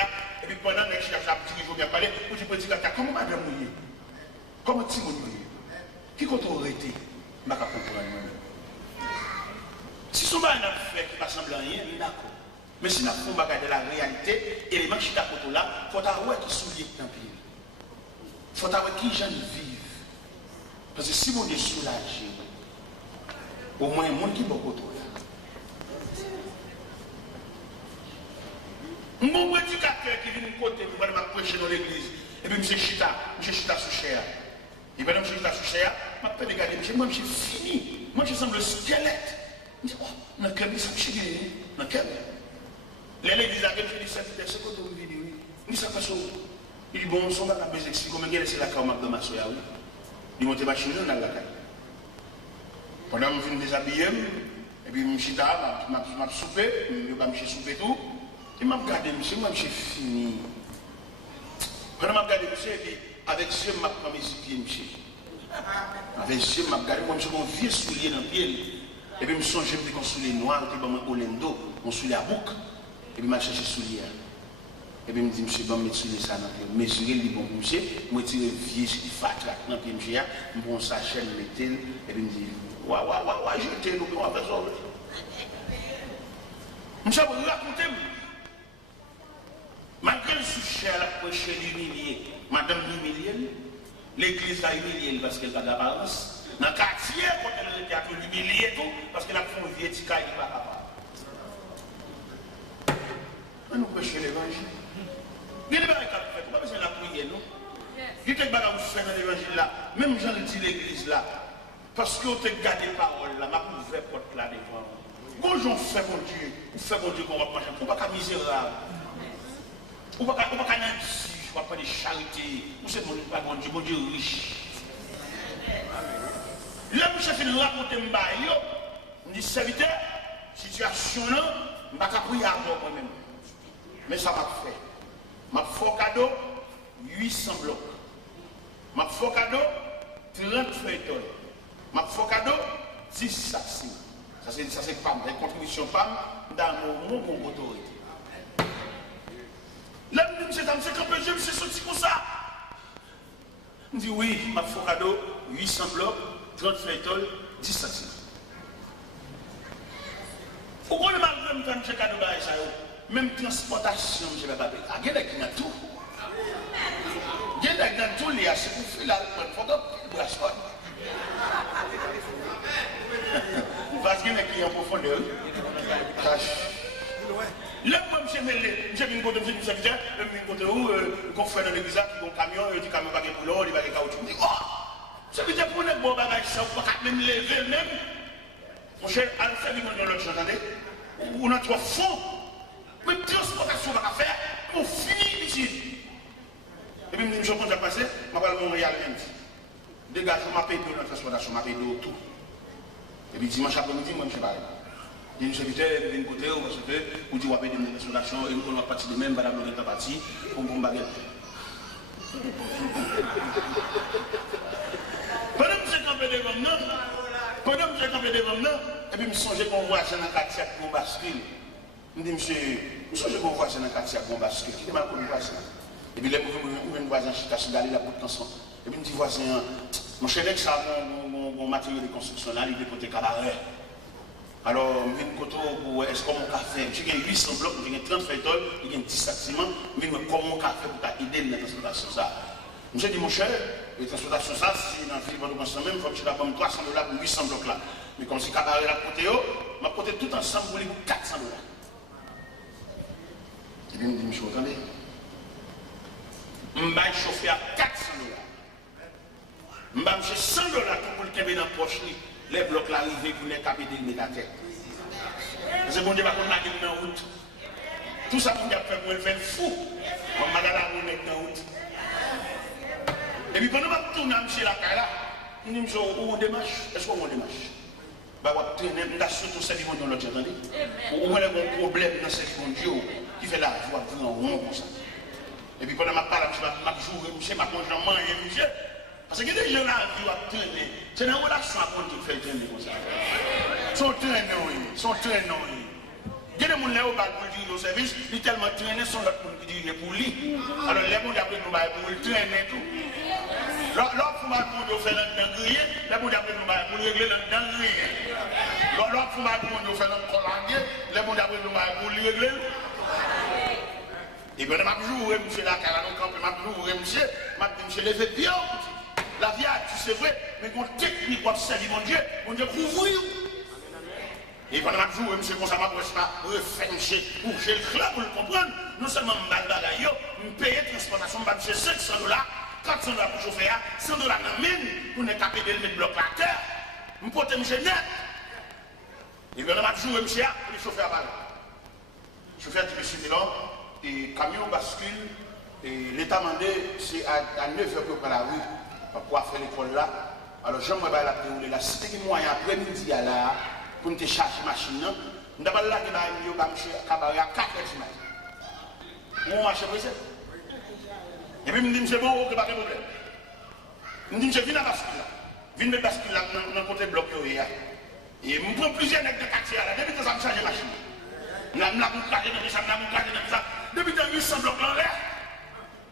et puis pendant que je suis associé, je vais parler, je peux dire comment madame mouillé. Comment tu m'as dit? Qui compte arrêter? Je ne vais pas comprendre. Si ce n'est pas un affaire qui ne semble rien, d'accord. Mais si nous avons bagage de la réalité, et les gens qui sont à côté là, il faut avoir qui soulier dans le pied. Il faut avoir qui gens vivent. Parce que si vous êtes soulagé, au moins il y a un monde qui est au côté là. Mon prédicateur qui vient de côté pour aller prêcher dans l'église, et puis M. Chita sous cher. Et puis M. Chita sous cher, je peux regarder, moi je suis fini. Moi je sens le squelette. Je dis, oh, dans quel ça me chie dans quel? L'église a dit, je dis, c'est quoi ton vidéo? Je dis, ça passe où? Il dit, bon, on s'en va à baiser, si comment c'est la carte de ma soeur, oui. Il monte ma chemise dans la caille. Pendant que je viens déshabiller, et puis M. Chita m'a soupé, je vais souper tout. Il m'a regardé, monsieur, moi je suis fini. Quand je m'a regardé, monsieur, et puis avec Dieu, je m'a pris mes pieds, monsieur. Avec Dieu, je m'a regardé, moi je suis un vieux soulier dans le pied. Et puis je me suis dit, je me suis soulier noir, je me suis Orlando, mon soulier à bouc. Et puis je cherché soulier. Et puis je me dis, monsieur, je vais mettre soulier ça dans le pied. Mesurer, il dit, bon, monsieur, je me tire vieux, je dis, fatra dans le pied, monsieur, je prends sa chaîne, je mets et puis je me dis, ouais, je t'ai, on va faire ça. Monsieur, vous racontez, malgré le sujet à la prochaine humilié, madame l'humilié, l'église a humilié parce qu'elle a de l'apparence. Dans le quartier, quand elle a humilié tout, parce qu'elle a fait un vieux tika, il n'est pas capable. Mais nous prêchons l'évangile. Il y a des barrières qui fait, pas besoin de la prière, non? Il y a des barrières qui fait dans l'évangile là, même j'en dis l'église là, parce qu'on te garde les paroles là, ma ouvert porte là devant. Bonjour, fait mon Dieu qu'on va marcher, on ne va pas misérable. On ne va pas nanti, on ne va pas de charité. Ou c'est mon Dieu riche. Là, je fais raconter je dis serviteur, situation là, je ne vais pas prier avant moi-même. Mais ça m'a fait. Je fais cadeau 800 blocs. Je fais cadeau 30 feuilletons. Je fais cadeau 10 sacs. Ça c'est PAM, la contribution PAM dans mon autorité. Là, je me suis sorti comme ça. Je dis oui, ma faux cadeau, 800 blocs, 30 feuilletons, 10 centimes. Vous connaissez malgré M. Kadou Baye, même transportation, M. Babé. Ah, il y a des gens qui tout. Il y a des gens qui tout, il y a ce qu'on fait là, il faut que brasse. Parce qu'il y a des gens en profondeur. Là, moi, je viens de côté, je viens de côté où, qu'on fait dans l'église, qui ont un camion, il dit camion pas de boulot, il va de caoutchouc. Je dis, oh, ça veut dire pour les bons bagages, ça, on ne peut pas même lever même. Mon cher, à faire du monde dans l'autre chose, attendez, on a trois fonds, même transportation va faire, on finit ici. Et puis, je me suis passé, je vais aller Montréal lundi. Dégage, je m'appelle pour la transportation, je m'appelle pour tout. Et puis, dimanche après-midi, moi, je suis parlé. Je suis invité de côté parce que vous dites qu'il y a des restaurations et nous avons parti de même, madame nous avons parti pour une baguette. Pendant que j'ai campé devant nous, et puis je me songeais qu'on voit ça dans le quartier pour bascule. Je me dis, monsieur, je songeais qu'on voit ça dans le quartier pour bascule. Qui est mal connu voisin? Et puis, les voisins chita d'aller là pour le temps. Et puis, je me dis, voisin, mon cher, ça mon matériel de construction là, il est côté cabaret. Alors, je viens de côté pour est-ce qu'on a fait. J'ai 800 blocs, j'ai 30 feuilletons, j'ai 10 sacs ciment, mais comment on a fait pour aider dans la transportation ça. Je me suis dit, mon cher, la transportation ça, si dans la ville, même, il faut que tu la donnes $300 pour 800 blocs là. Mais comme si cabaret là côté, je vais côté tout ensemble pour les $400. Et puis, je me dis, monsieur, attendez. Je vais chauffer à $400. Je vais acheter $100 pour le cabinet dans la poche. Les blocs là arrivent pour les caper des mégatèques. C'est bon Dieu va qu'on a gagné dans la route. Tout ça qu'on a fait pour le faire fou. On m'a la route dans la route. Et puis pendant que je tourne chez la caille là, je me dis, on démarche. Est-ce qu'on démarche? Bah, on traîne, on a surtout celle qui vont dans l'autre, attendez. On a un problème dans cette monde qui fait la joie de en rond comme ça. Et puis pendant que je parle, je joue, je m'a manger, monsieur. Parce que les gens là qui vont traîner, c'est dans la relation à qui fait traîner comme ça. Sont traînés, sont traînés. Il y a des gens là pour dire au service, ils tellement traînés, sont là pour dire pour lui. Alors les gens d'après nous pour le traîner tout. L'autre pour faire dans griller, les gens d'après nous pour régler dans griller. L'autre pour faire dans collanger, les gens d'après nous pour régler. Et bien, je vais jouer, monsieur, la carrière, je vais jouer, monsieur, levez bien. La vie a tu c'est vrai, mais qu'on technique pour servir mon Dieu couvrir. Et pendant que je joue, monsieur, comme ça, je vais refaire, monsieur, pour j'ai le club pour le comprendre. Non seulement je vais bagaille, je paye la transportation, je vais $700, $400 pour chauffer, $100 dans la mine, pour ne taper des blocs à terre. Je porte monsieur net. Et bien, je joue, monsieur, pour le chauffeur à balle. Le chauffeur dit, monsieur, là, et camion bascule, et l'état mandé, c'est à 9h pour la rue. Pour faire l'école là, alors j'aimerais bien la dérouler là. Si tu as moyen après-midi là, pour te charger la machine, nous avons là qui va me cabaret à 4h du matin. Mon marché pressé. Et puis, je me dis, c'est bon, il n'y a pas de problème. Je me dis, je viens à la bascule là. Viens de bascule là, dans le côté bloc. Et je me prends plusieurs nègres de quartier là, depuis que ça me change la machine. Je me ça. Depuis que 800 blocs en l'air,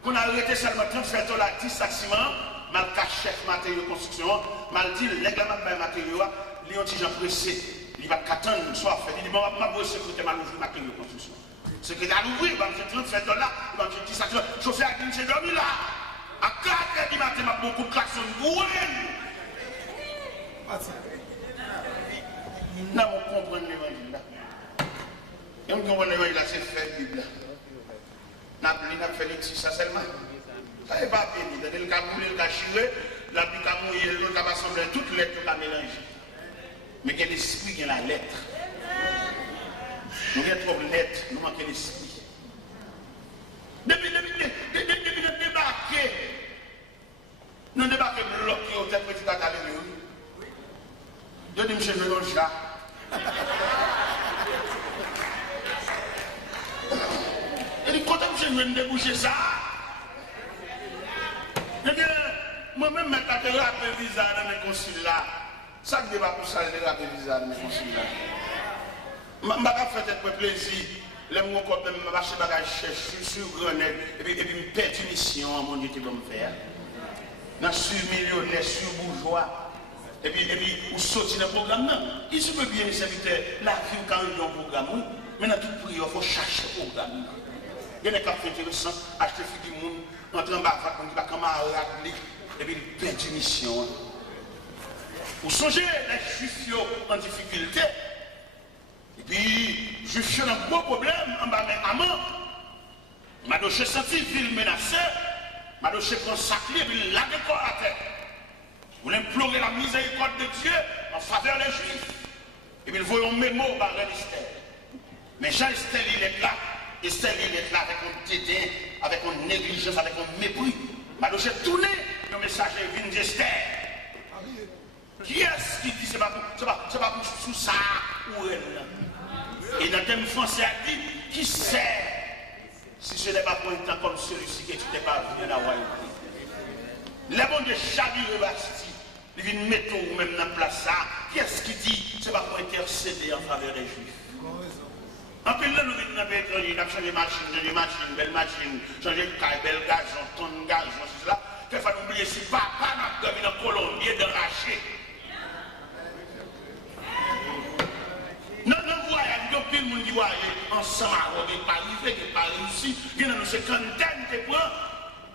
qu'on a arrêté seulement 30 fêtes là, 10 sacs ciment. Mal chef matériaux de construction, mal dit, les règlements de matériaux, les gens pressés, il va qu'attendre, soit fait, il dit, bon, ma bosse, c'est mal ouvrir matériaux de construction. Secrétaire à l'ouvrir, j'ai 30 fêtes là, j'ai 10 sacs, chauffeur à j'ai dormi là. À 4h du matin, m'a beaucoup de klaxons, non, on comprend l'évangile là. Et on comprend l'évangile là, c'est fait Bible là. N'a fait les petits, ça seulement. Ça n'est pas bien, il a moulé, il a chiré, il a mouillé, il a assemblé toutes les lettres, il a mélangé. Mais quel esprit, il y a la lettre. Nous avons trop de lettres, nous manquons l'esprit. Depuis le débarquer, nous débarquons bloqués au tête petit à l'heure. Je dis, monsieur, je veux le chat. Il dit, quand monsieur, je veux me déboucher ça. Eh bien, moi-même, je vais rappeler le visa dans mes consulats. Ça ne débat pour ça, je vais rappeler le visa dans mes consulats. Je vais faire peut-être plaisir. Les mots comme même, je vais acheter des bagages sur Grenelle. Et puis, je perds une mission, mon Dieu, tu vas me faire. Dans sur millionnaire, sur bourgeois. et puis, vous sortez dans le programme. Il se peut bien, les serviteurs, la vie quand ils ont un programme, mais dans toute prière, il faut chercher le programme. Il y a des cas intéressants, acheter du monde, entrer en bas, on dit, camarade, et puis il perd une mission. Vous songez les juifs en difficulté, et puis les juifs ont un gros problème, en bas, mais à mort. Madoché senti ville menacée, Madoché prend sacré et puis la décore à terre. Vous implorez la miséricorde de Dieu en faveur des Juifs. Et puis il voit un mémo par Esther. Mais Jean Esther, il est là. Esther, il est là avec un dédain, avec une négligence, avec un mépris. Madoché tourné, le messager vient d'Esther. Qui est-ce qui dit c'est pas pour sous ça ou elle? Et dans le thème français, il dit qui sait? Si ce n'est pas pour un temps comme celui-ci que tu n'es pas venu dans la royauté. Les bons de Chabir et Bastille, ils viennent mettre ou même dans la place ça. Qui est-ce qui dit ce n'est pas pour intercéder en faveur des Juifs? En plus, là, nous venons dans le pays étranger, nous avons changé de machine, belle machine, changé de caille, belle gazon, tonne de gazon, c'est cela. Il faut oublier si papa n'a pas dans Colombie et d'enracher. Non, voyage, il y a plein de monde qui voyage ensemble, il n'y a pas arrivé, il n'y a pas réussi. Il y a une cinquantaine qui prend,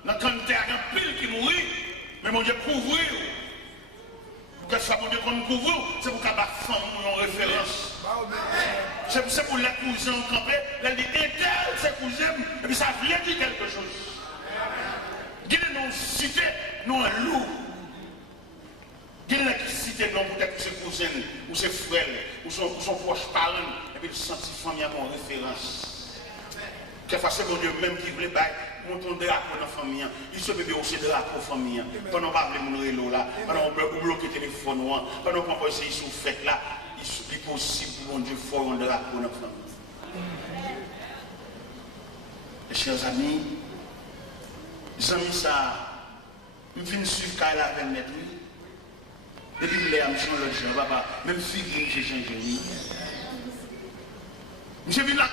dans la quarantaine, il y a pile qui mourit, mais mon Dieu couvrir. Qu'est-ce que mon Dieu qu'on couvre? C'est pour qu'il y ait des femmes en référence. C'est pour les cousins en campé, elle dit, et tel, c'est cousin, et puis ça vient dire quelque chose. Il y a une cité, non un loup. Il y a qui cité non peut-être ses cousins, ou ses frères, ou son proche parent, et puis il sentit famille à mon référence. Quelquefois c'est mon Dieu même qui voulait monter un drapeau dans la famille. Il se peut aussi drapeau dans la famille. Pendant qu'on parle de mon rélo là, pendant qu'on bloque le téléphone, pendant qu'on peut essayer sous fête là, il est possible pour mon Dieu faire un drapeau dans la famille. Et chers amis, ça, je viens suivre Kyle avec net. Depuis que les ambitions le jeu, papa, même figure que j'ai changé. Monsieur vient là,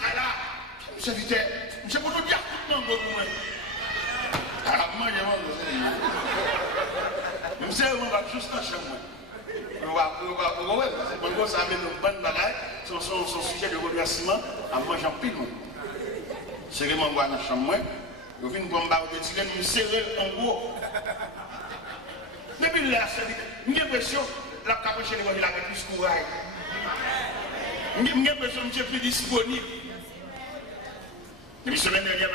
monsieur vite, monsieur pour nous dire tout le monde pour moi. Ah, moi, je monsieur, on va juste en chez moi. On va ça avec une bonne bagaille, son sujet de remerciement, à moi j'en pile. C'est vraiment moi dans la chambre, je viens pour me battre, je me serrer en gros. Depuis là, j'ai l'impression que la capuche de l'Église avec plus de courage. J'ai l'impression que je suis plus disponible. Et puis, semaine dernière,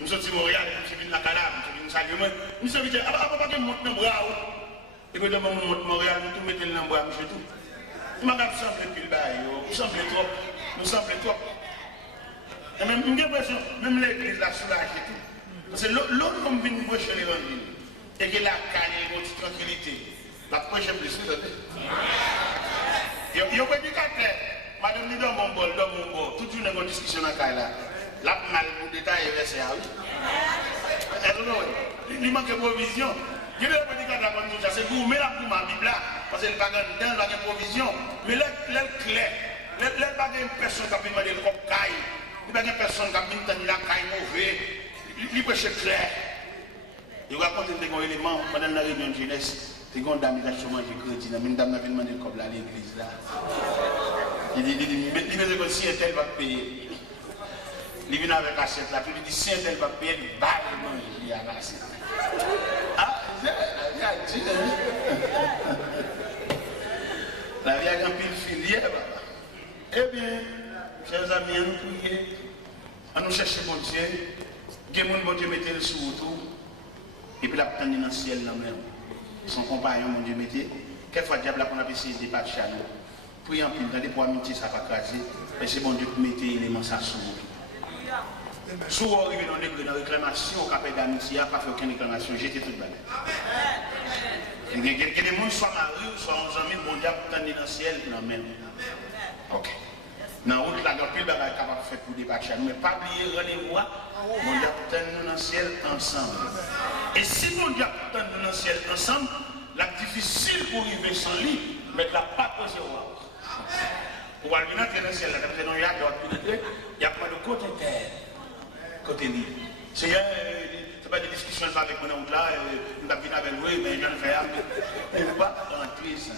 nous sommes à Montréal, nous sommes à la Calabre, nous sommes à Saguemont. Nous sommes à Montréal, nous sommes à Montréal. Et puis, nous sommes à Montréal, nous sommes à Montréal, nous sommes tout. Je ne sais pas si nous sommes trop. Nous sommes trop. Et même, j'ai l'impression que même l'Église l'a soulagé tout. Parce que l'autre, comme vient nous prêcher l'évangile. Et que la caille est une tranquillité. La proche est plus sûre. Il y a un prédicateur. Madame dit dans mon bol, toute une discussion dans la caille là. La mal pour détailler verset à oui. Il manque de provision. Il y a un prédicateur comme tout ça. C'est vous, mais là pour ma Bible là. Parce qu'elle n'a pas de provision. Mais là, clair. Là, il n'y a pas de personne qui a demandé le cop caille. Il n'y a pas de personne qui a demandé la caille mauvaise. Il peut être clair. Il raconte des éléments pendant la réunion de jeunesse. Il y a une dame qui a chômage de crédit. Une dame qui a demandé comme là à l'église là. Il dit, mais si un tel va payer. Il vient avec l'assiette là. Puis il dit, si un tel va payer, il va manger à l'assiette. Ah, il a dit. La vie a un pile filière. Eh bien, chers amis, à nous prier, à nous chercher mon Dieu. Que mon Dieu mette le sous tout. Et puis la tendre dans le ciel là même. Son compagnon, mon Dieu, mettez. Quelquefois, le diable a essayé de débattre chez nous. Priez en plus, dans les poids amitiés, ça va craser. Et c'est mon Dieu qui mette l'élément ça sous. Si vous arrivez dans une réclamation, au capet d'amitié, pas fait aucune réclamation, j'étais tout balle. Que les gens soient mariés, soient en amis, mon Dieu, pour tendre dans le ciel, non même. Ok. Dans la route, la grande pile est capable de faire pour débattre chez nous. Mais pas oublier, rendez-vous. Mon Dieu, pour tendre dans le ciel ensemble. Et si mon Dieu, pour tendre dans le ciel ensemble, la difficile pour arriver sans lui, mais la pas posée au roi. Pour aller dans le ciel, il y a pas de côté terre, côté lit. C'est pas de discussion avec moi là, nous avons bien avec lui, mais j'en fais un peu. On va rentrer ça.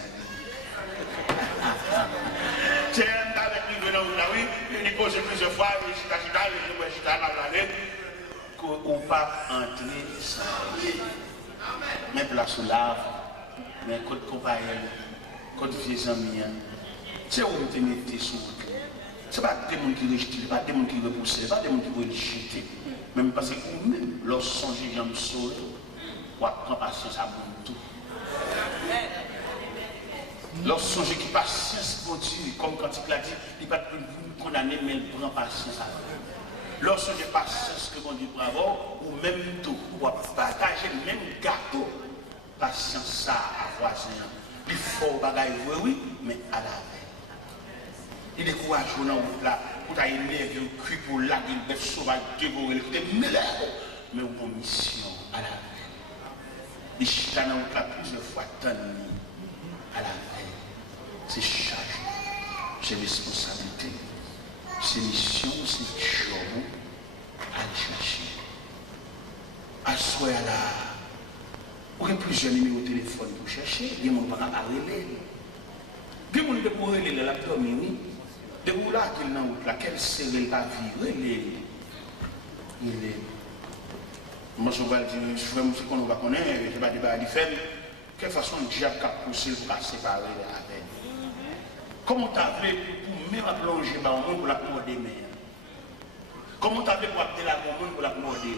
C'est un avec lui, là, oui, il pose plusieurs fois, qu'on pas entrer ça. Mais place là, mais quand compagnie, quand vieux amis, c'est où on te met sous. Ce n'est pas des gens qui rejettent, ce n'est pas des gens qui repoussent, ce n'est pas des gens qui veulent jeter. Même parce que vous-même, lorsque vous songez, j'aime sauver, vous prendre patience à mon tout. Lorsque vous songez qui patience continue, comme quand il l'a dit, il ne va pas vous condamner, mais il prend patience à vous. Lorsque vous avez patience que mon Dieu peut avoir, ou même tout, ou partager le même gâteau, patience ça à voisin. Il faut bagaille, oui, mais à la veille. Il décourage dans la route là, pour t'aller énerver, cuit pour la gueule, bête sauvage, dévorer, mais une mission à la veille. Il chita dans la route là plusieurs fois, tant à la veille. C'est charge, c'est responsabilité, c'est mission, c'est job à aller chercher. À soi là, vous avez plusieurs numéros de téléphone pour chercher, il y a des gens qui ne peuvent pas arrêter. Il y a des gens qui ne peuvent pas arrêter la première. De où là qu'il n'a pas quelle série la vie, il est. Moi je vais dire, je vais me dire qu'on va connaître, je vais débattre du fait, quelle façon le diable a poussé pour séparer avec. Comment tu as fait pour même plonger dans le monde pour la mort des mères? Comment tu as fait pour appeler la monde pour la mort des.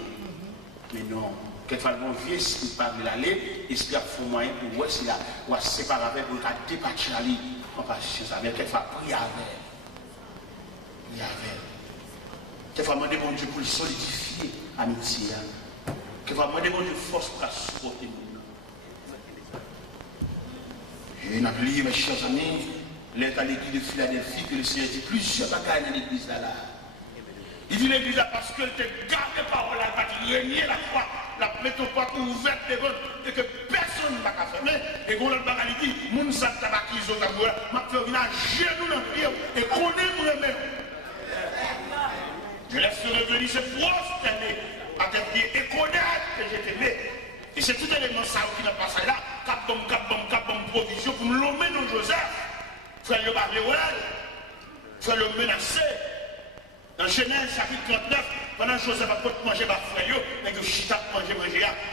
Mais non, quelquefois le bon vieux qui parle de l'aller, et ce qu'il y a fait moyen pour voir s'il a séparé avec pour départir à lui en patience avec, quelquefois prier avec. Il y avait. Quelquefois, demander bon Dieu pour le solidifier, amitié. Quelquefois, demander bon Dieu force pour la supporter. Et nous avons lié, mes chers amis, l'état de l'église de Philadelphie, que le Seigneur dit plusieurs bagailles dans l'église là. Il dit l'église là parce qu'elle te garde les paroles, elle va te régner la foi, la métropole ouverte devant, et que personne ne va fermer. Et quand le bagaille dit, moun sa tabakizo taboura, m'a fait venir à genoux dans le pied, et qu'on est moi-même. Je laisse revenir se prosterner à tes pieds et connaître que je t'aimais. Et c'est tout élément ça qui n'a pas ça là. Cap bombe provision pour me l'emmener dans Joseph. Frère le parler frère le menacer. Dans Genèse chapitre 39, pendant que Joseph a pas manger par frère, mais que Chita manger,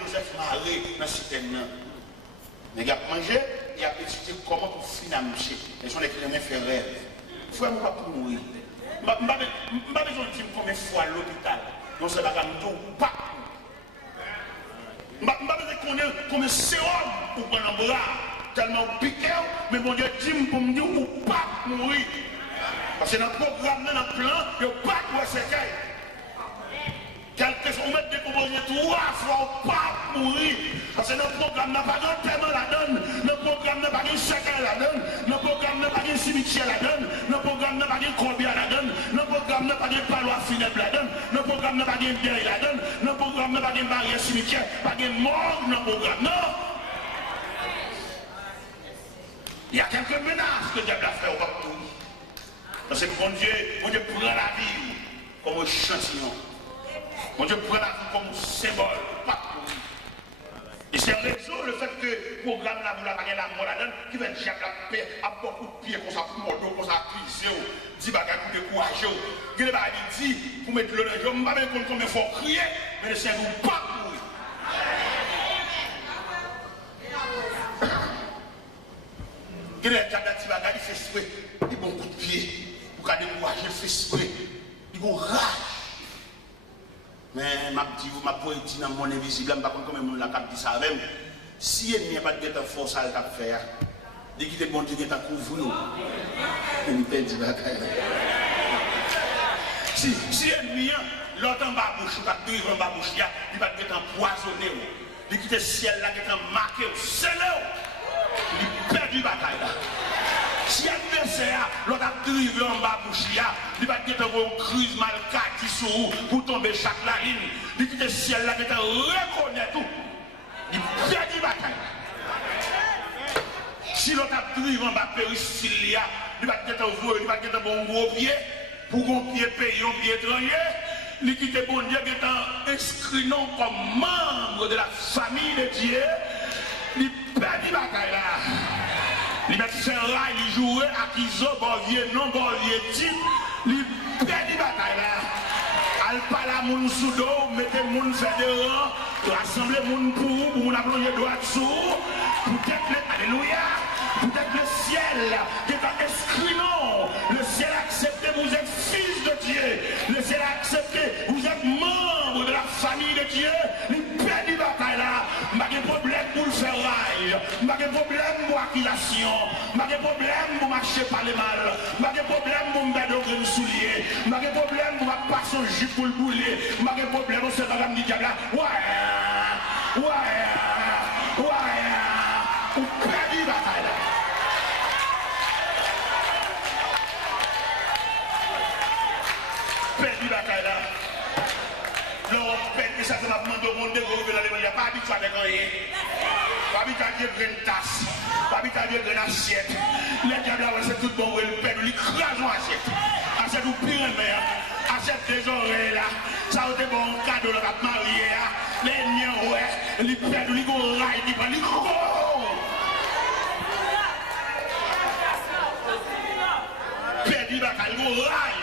Joseph maré dans ce système. Mais il a mangé, il a étudié comment pour finir à marcher. Et son écrivain fait rêve. Frère, moi pas pour mourir. Je n'ai pas besoin de dire combien de fois à l'hôpital. Non, c'est pas comme pas. Je n'ai pas besoin de connaître combien de sérum pour prendre un bras. Tellement piqué, mais mon Dieu dit pour me dire ou pas mourir. Parce que dans le programme, dans le plan, il n'y a pas de séquelles. Quelqu'un on met des composés 3 fois ou pas mourir. Parce que notre programme n'a pas de paiement la donne. Notre programme n'a pas de séquelles la donne. Notre programme n'a pas de cimetière la donne. Notre programme n'a pas de combien la donne. Notre programme n'a pas de palois funèbre la donne. Notre programme n'a pas de deuil la donne. Notre programme n'a pas de barrière cimetière. Pas de mort dans le programme. Non! Il y a quelques menaces que Dieu a fait au partout. Parce que mon Dieu prend la vie comme un échantillon. Mon Dieu prend la vie comme un symbole. Et c'est raison le fait que le programme là, vous l'avez la mort là-dedans, qui va dire la paix à beaucoup de pieds, comme ça, pour mordo, comme ça, criser, dit bagaille pour décourager. Il va dire, pour mettre le nez, je ne sais pas combien il faut crier, mais le Seigneur ne pas courir. Il y a des bagailles, il fait souhait, il bon coup de pied, pour qu'il décourager, il fait souhait, il bon rage. Mais ma poétie dans mon invisible, je ne sais pas comment la cap dit ça même. Si il n'y a pas de force à le faire, dès qu'il est bon Dieu qui est à couvrir, il me dit si l'ennemi, l'autre en bas bouche, il va te en bas bouche, il va te empoisonner. Il quitte le ciel là, qui est marqué, c'est là. Il perd du bataille là. Si l'adversaire, l'autre a drivé en bas bouche, il va te faire une crise mal cati sur vous pour tomber chaque la ligne. Il quitte le ciel là, qui est reconnaît tout. Il perd du bataille. Si l'autre a drivé en bas péristyle, il va te faire un bon gros pied pour un pied payé, un pied étranger. il quitte bon Dieu qui est inscrit non comme membre de la famille de Dieu, il perd la bataille là. Il met faire là, il joue à Kizo, Borvier, non Borvier, type, il perd la bataille là. Al pas la moun sous dos, mettez moun faire des rangs, rassembler moun pour moun appeler droit dessous, peut-être le, alléluia, peut-être le ciel qui est inscrit non, le ciel a accepté, vous êtes fils de Dieu, le ciel a accepté, vous êtes membre de la famille de Dieu, il perd la bataille là, pas de problème pour le faire rail, pas de problème pour l'accusation, pas de problème pour marcher par les mal, pas de problème pour me mettre au soulier, pas de problème pour passer son jupe pour le bouler, pas de problème pour se faire un diable là, ouais, ou perd la bataille là. Perdu la bataille là. Non, perdu ça, c'est ma demande au monde de gouverner dans les médias. Pas habitué avec rien. Pas habitué avec une tasse. Pas habitué avec une assiette. Les diables, c'est tout bon, il perd, il crase en assiette. Assiette ou pire, mais assiette des oreilles là. Ça a été bon cadeau, le pape marié là. Les miens, ouais, il perd, il go rail, il prend, il go. Perdu la bataille, il go rail.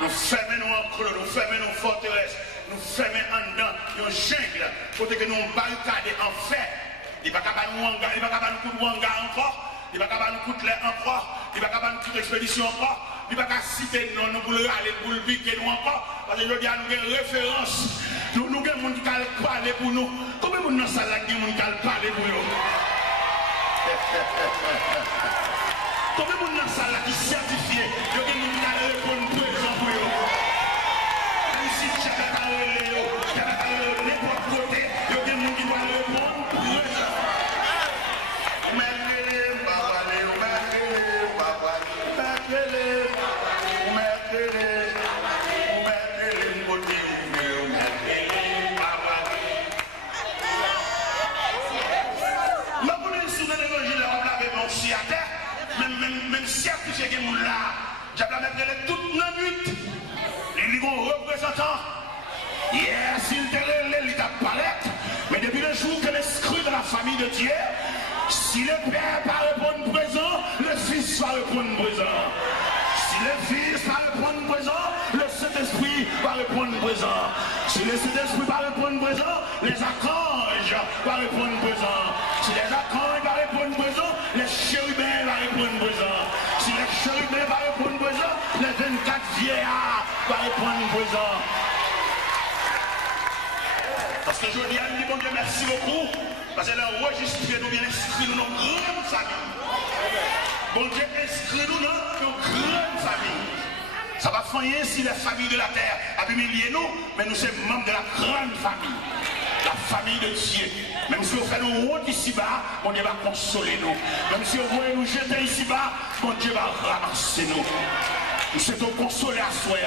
Nous fermons nos enclos, nous fermons nos forteresses, nous fermons en dedans, nos jungles, pour que nous barricades en fait. Il ne va pas nous coup de wanga encore, il ne va pas nous coup de l'air encore, il ne va pas nous coup d'expédition encore, il ne va pas citer nous pour le râler, pour le piquer nous encore, parce que je dis à nous une référence. Nous avons des gens qui parlent pour nous. Combien de gens dans la salle qui parlent pour nous? Combien de gens dans la salle qui sont certifiés? Il y a des gens qui répondent présent pour eux. Même si tu as n'importe côté, il y a des gens qui doivent répondre présent. Même certifié que nous là, j'ai la mettre toute la nuit. Les représentants, hier, s'il te relève, il t'a palette, mais depuis le jour que l'esprit de la famille de Dieu, si le Père va répondre présent, le Fils va répondre présent. Si le Fils va répondre présent, le Saint-Esprit va répondre présent. Si le Saint-Esprit va répondre présent, les archanges vont répondre présent. Si les archanges vont répondre présent, les chérubins vont répondre présent. Si les chérubins vont répondre présent, les 24 vieillards vont répondre présent. Parce que je dis à lui, bon Dieu, merci beaucoup. Parce qu'elle a enregistré nous, bien inscrit nous dans une grande famille. Bon Dieu, inscrit nous dans une grande famille. Ça va faire si les familles de la terre a humilié nous, mais nous sommes membres de la grande famille. La famille de Dieu. Même si on fait nous honte ici-bas, bon Dieu va consoler nous. Même si on voit nous jeter ici-bas, bon Dieu va ramasser nous. Nous souhaitons consoler à soi.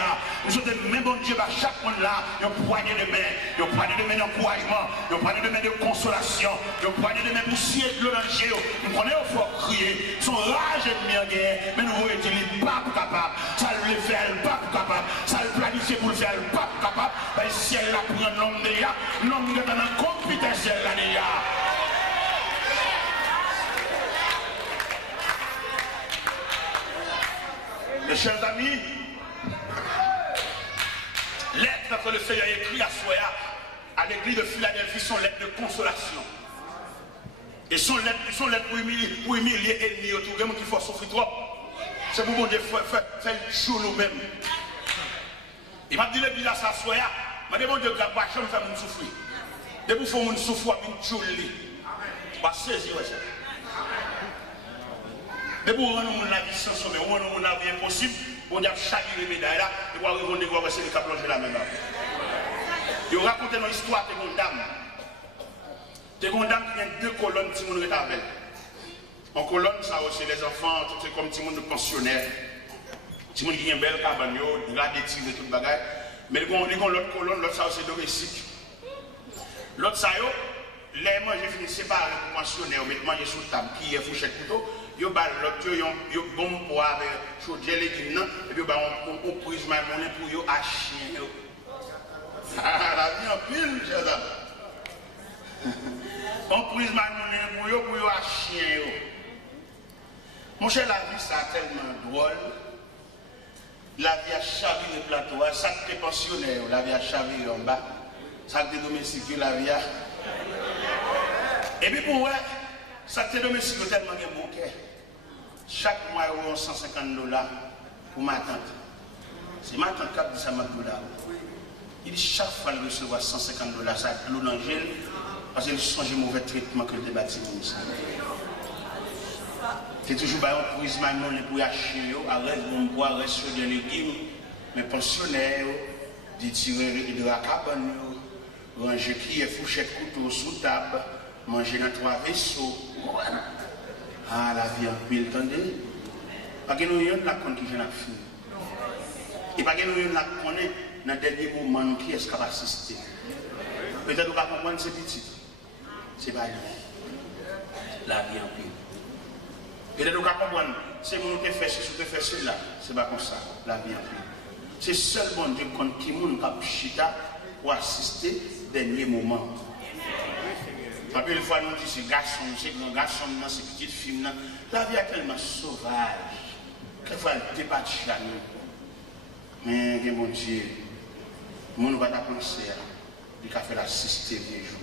Nous souhaitons même bon Dieu, chaque monde là, une poignée de main d'encouragement, une poignée de main de consolation, une poignée de main pour scier de l'oranger. Nous prenons au fort crier, son rage est bien guerre, mais nous voyons qu'il n'est pas capable. Ça le fait, il n'est pas capable. Ça le planifie pour le faire, il n'est pas capable. Ben, si elle a pris un homme déjà, l'homme qui est dans la compétence là déjà. Mes chers amis, lettre que le Seigneur a écrit à Soya, à l'église de Philadelphie, sont lettres de consolation. Et sont lettres pour humilier l'ennemi autour de nous qui faut souffrir trop. C'est pour bon Dieu faire le jour nous-mêmes. Il m'a dit l'église à Soya, il m'a dit bon Dieu, la boîte, je vais faire mon souffrir. Dès que vous faites mon souffrir, je vais jouer. Je vais saisir ça. Mais pour rendre la vie sans sommet, pour rendre la vie impossible, on a chaque médaille là, et pour arriver à voir c'est le cap plonger la même. Ils ont raconté une histoire de une dame. De une dame qui a deux colonnes, si vous êtes avec. En colonne, ça aussi, les enfants, tout comme si vous êtes pensionnaire. Si vous avez une belle cabane, vous avez des tirs et tout le bagage. Mais ils ont l'autre colonne, l'autre ça aussi domestique. L'autre ça, les manger fini séparés pour pensionnaire, mettre manger sur la table, qui est fourchette couteau. yo bal l'autre yo bon pour avec chaudière légumes non et puis on prise ma monnaie pour yo à chien yo. Ah la vie en pile chers amis. On prise ma monnaie pour yo à chien yo. Mon cher la vie ça tellement drôle. La vie a chaviré le plateau, ça qui est pensionnaire, la vie a chaviré en bas, ça qui est domestique, la vie a. Et puis pour moi, ça qui est domestique tellement de bon cœur. Chaque mois, il y a $150 pour ma tante. C'est ma tante qui a dit ça, ma $. Il dit chaque fois qu'il recevra $150, ça a de l'eau dans le gel, parce qu'il songe le mauvais traitement que le débattit. C'est toujours un prisme pour acheter, arrête bon bois, reste sur des légumes, mais pensionnaires, des tireurs de la cabane, ranger qui est fourchette couteau sous table, manger dans 3 vaisseaux. Ah, la vie en pile, attendez. Parce que nous avons la compte qui vient à finir. Et parce que nous avons la connaître dans le dernier moment qui est-ce qui va assister. Peut-être qu'on va comprendre c'est petit. C'est pas lui. La vie en pile. Et là, nous comprenons, c'est mon qui fait ceci, qui fait cela. C'est pas comme ça, la vie en pile. C'est seulement Dieu qui est chita pour assister au dernier moment. Après, une fois, nous disons, c'est garçon, c'est grand garçon, c'est petite fille. La vie est tellement sauvage. Quelquefois, elle débat chez nous. Mais, mon Dieu, mon ne va pas penser, il a fait l'assister des jours.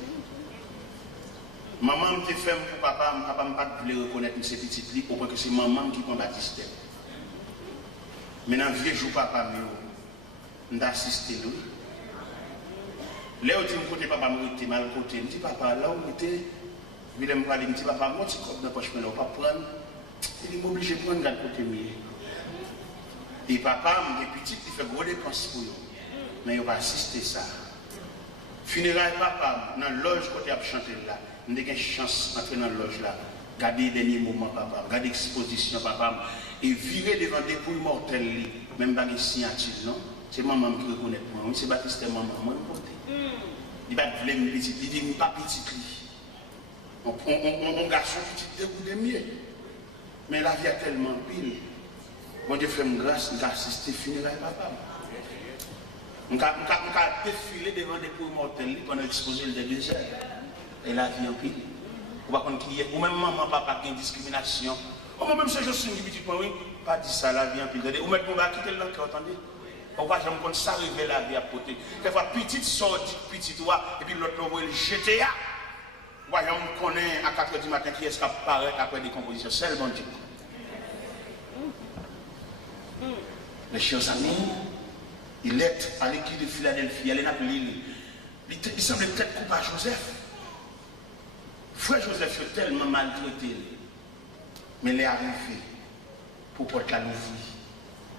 Maman me fait pour papa ne pas voulait reconnaître ces petites filles, au point que c'est maman qui prend baptiste. Maintenant, vieux jour, papa m'a assisté nous. Là où tu me côté papa m'a été mal côté, je dis papa, là où était, je vais me parler, je dis papa, moi, tu comprends dans poche, mais là, pas prendre. Il est obligé de prendre le côté mieux. Et papa, mes petits, il fait gros dépenses pour eux. Mais il va assister ça. Funérailles papa, dans la loge côté à chanter là. Nous avons une chance d'entrer dans la loge là, garder les derniers moments, papa, garder l'exposition, papa, et virer devant des poules mortelles, même pas de signature, non? C'est maman qui reconnaît moi, c'est Baptiste, maman, moi, il va te me petit, il dit, pas petit, on garçon petit, dégoût de mieux. Mais la vie a tellement pile. Bon Dieu fait grâce, il a assisté funérailles, papa. On a défilé devant des poules mortelles pendant l'exposition de désert. Et la vie en pile. Ou pas qu'il y ait, ou même maman, papa, qui a une discrimination. Ou même si je suis un petit point, oui, pas dit ça, la vie en pile. Ou même pour quitter le cœur, attendez. Ou pas, j'aime qu'on s'arrive la vie à côté. Quelquefois, petite sortie, petite oie, et puis l'autre, on va le jeter. Ou pas, j'aime qu'on est à 4h du matin qui est-ce qui apparaît après des compositions. C'est le bon Dieu. Mes chers amis, il est à l'équipe de Philadelphie, il est à l'île. Il semble peut-être coupé à Joseph. Frère Joseph est tellement maltraité, mais il est arrivé pour porter la nouvelle.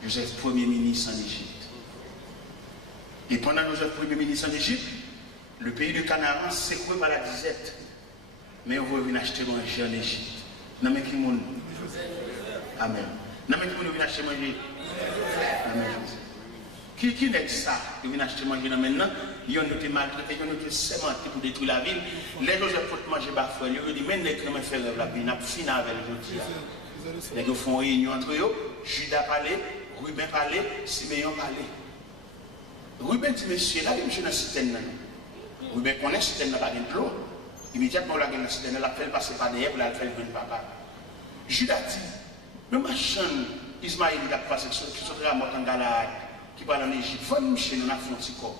Joseph, premier ministre en Égypte. Et pendant Joseph, premier ministre en Égypte, le pays de Canaan s'est secoué par la disette. Mais on va venir acheter manger en Égypte. Non, mais qui monde? Amen. Non, mais qui monde vient acheter manger? Amen. Qui n'est ça? Il vient acheter manger maintenant. Ils ont été maltraités, ils ont été sémentés pour détruire la ville. Les gens ont manger parfois. Ils ont dit, mais les gens faire rêve la ville. Ils ont fini avec les gens. Ils font réunion entre eux. Judas parlait, Ruben parlait, Siméon parlait. Ruben dit, monsieur, là, monsieur dans la citerne. Ruben connaît la citerne, pas de l'eau. Immédiatement, la citerne, elle a fait passer par derrière pour la faire venir papa. Judas dit, le machin, Ismaël, il a passé sur la mort en Galade, qui parle en Égypte. Faut nous chez nous, on a fait un petit corps.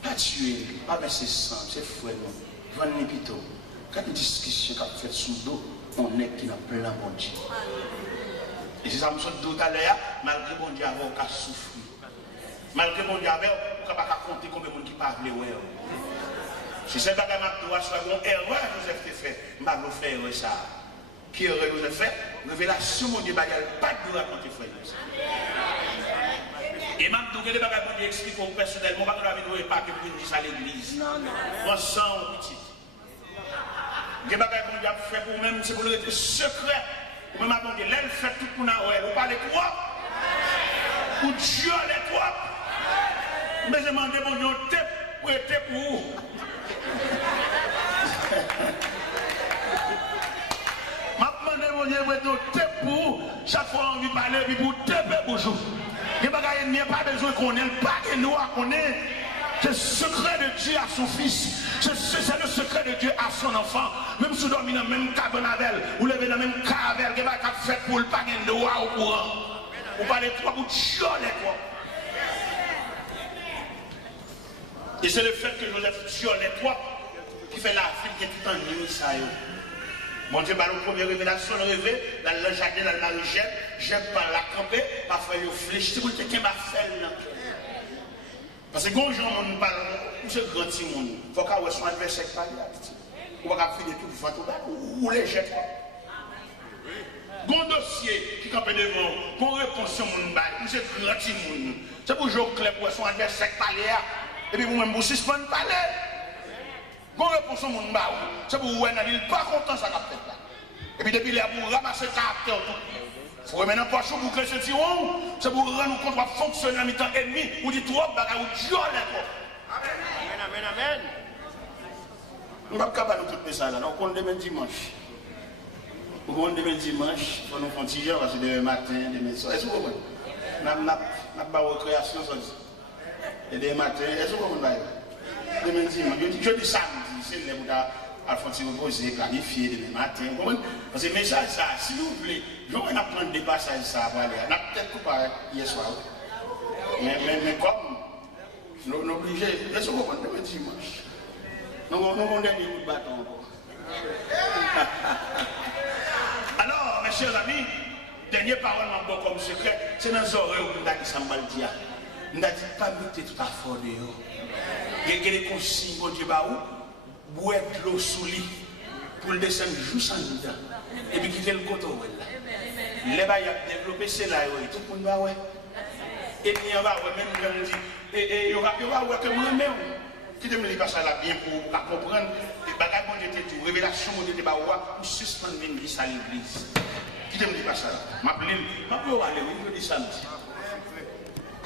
Pas tuer, pas verser sang, c'est fouet, non. Venez plutôt. Quand une discussion qu'a fait sous l'eau, on est qui n'a plein bon Dieu. Et c'est ça, je me suis dit tout à l'heure, malgré bon Dieu, on a souffert. Malgré bon Dieu, on n'a pas compter combien de monde qui parle. Si c'est pas que je dois faire une erreur, Joseph te fait, je vais faire erreur ça. Qui erreur Joseph fait? Révélation, mon Dieu, il n'y a pas de raconter frère. Et même si les bagages pour expliquer personnellement, je ne vais pas que vous disiez à l'église. On sent petit. Les bagages qu'on a fait pour vous-même, c'est pour le être secret. Vous même attendez, l'aile fait tout pour nous. Vous parlez trop. Pour Dieu, les trop. Mais je demande mon Dieu, pour être pour vous. Je demande mon pour chaque fois on veut parler, puis pour taper bonjour. Il n'y a pas besoin qu'on ait pas que nous qu'on ait. C'est le secret de Dieu à son fils. C'est le secret de Dieu à son enfant. Même si vous dormez dans le même cabernavel, vous levez dans le même cabernavel, vous n'avez pas fait pour le pas de au courant. Vous parlez trois, vous chiolez quoi. Et c'est le fait que Joseph chiole les trois qui fait la vie qui est tout en nuit, ça. Mon Dieu, la première révélation, le réveil, dans le jardin, dans le marigène, j'aime pas la camper, parfois il fléchit, c'est pour que quelqu'un m'a fait là. Parce que quand les gens ne parlent pas, c'est grand monde. Il faut qu'on ait son adversaire qui parle. On va faire des trucs ou les jette. Quand dossier qui campe devant, quand réponse sur mon bail, c'est grand monde. C'est pour jouer au club pour son adversaire qui parle. Et puis vous-même, vous suspendez parler. Quand réponse sur mon bail, c'est pour vous n'avez pas content ça capte là. Et puis depuis là, vous ramassez le caractère. Il faut remettre un poche pour que ce tiron, c'est pour rendre compte de fonctionner en mi-temps ennemi, ou dit trop, ou diole. Amen, amen, amen. Nous ne sommes pas capables de tout ça là, nous comptons demain dimanche. Nous comptons demain dimanche, pour nous faire un petit jour, parce que demain matin, demain soir. Est-ce que vous comprenez? Nous avons une récréation, et demain matin, est-ce que vous comprenez? Demain dimanche, je dis samedi, c'est le Alphonse reposer, planifier demain matin. Parce que message ça, s'il vous plaît, on va prendre des passages ça à aller. On a peut-être coupé hier soir. Mais comme nous sommes obligés, est-ce qu'on va demain dimanche? Nous avons un dernier coup de bâton encore. Alors, mes chers amis, dernière parole comme secret, c'est dans les oreilles où nous avons dit ça mal dit. Nous avons dit pas mettre tout à fort dehors. Il y a des consignes, mon Dieu, boire de l'eau sous lit pour le descendre juste en dedans et puis quitter le coton. Les bails ont développé c'est là, tout le monde va ouais. Et puis on va ouais, même quand on dit, et il y aura ouais que moi-même, qui me dit pas ça là bien pour comprendre, les bagages bon Dieu tout, révélation bon Dieu te bawa pour suspendre l'église à l'église. Qui me dit pas ça là? M'appeler aller, je dis samedi.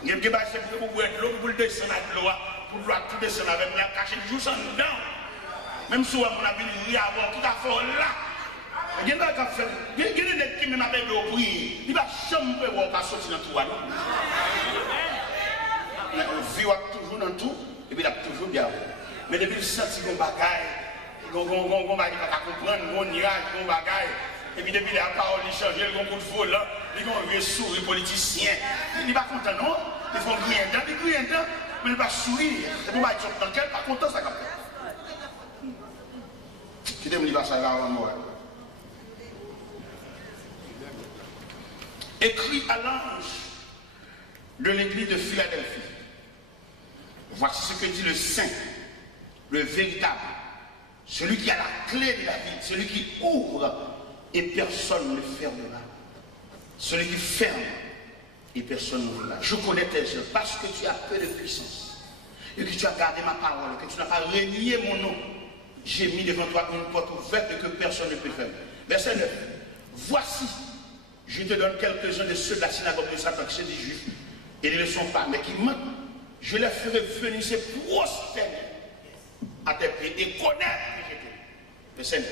Il y a des bails c'est pour boire de l'eau pour le descendre de l'eau, pour tout descendre avec la cacher juste en dedans. Même si on a vu avant, tout à fait là. Il y a des gens qui m'ont appelé au prier. Il va jamais voir sortir dans tout. On vit toujours dans tout, et puis il a toujours bien. Mais depuis le senti qu'on bagaille, qu'on va comprendre, qu'on nuage, qu'on bagaille. Et puis depuis la parole, il change, il y a un coup de feu là, il y a un sourire politicien. Il n'est pas content, non? Ils font rien dedans, mais il va sourire. Et puis il va être dans quel pas content, ça capte. Qui te dit ça là avant moi? Écrit à l'ange de l'église de Philadelphie. Voici ce que dit le saint, le véritable, celui qui a la clé de la vie, celui qui ouvre et personne ne fermera. Celui qui ferme et personne n'ouvrira. Je connais tes œuvres parce que tu as peu de puissance et que tu as gardé ma parole, que tu n'as pas renié mon nom. J'ai mis devant toi une porte ouverte et que personne ne peut fermer. Verset 9. Voici, je te donne quelques-uns de ceux de la synagogue de Satan qui se disent juifs et ne le sont pas, mais qui mentent. Je les ferai venir se prosterner à tes pieds et connaître que j'étais. Verset 9.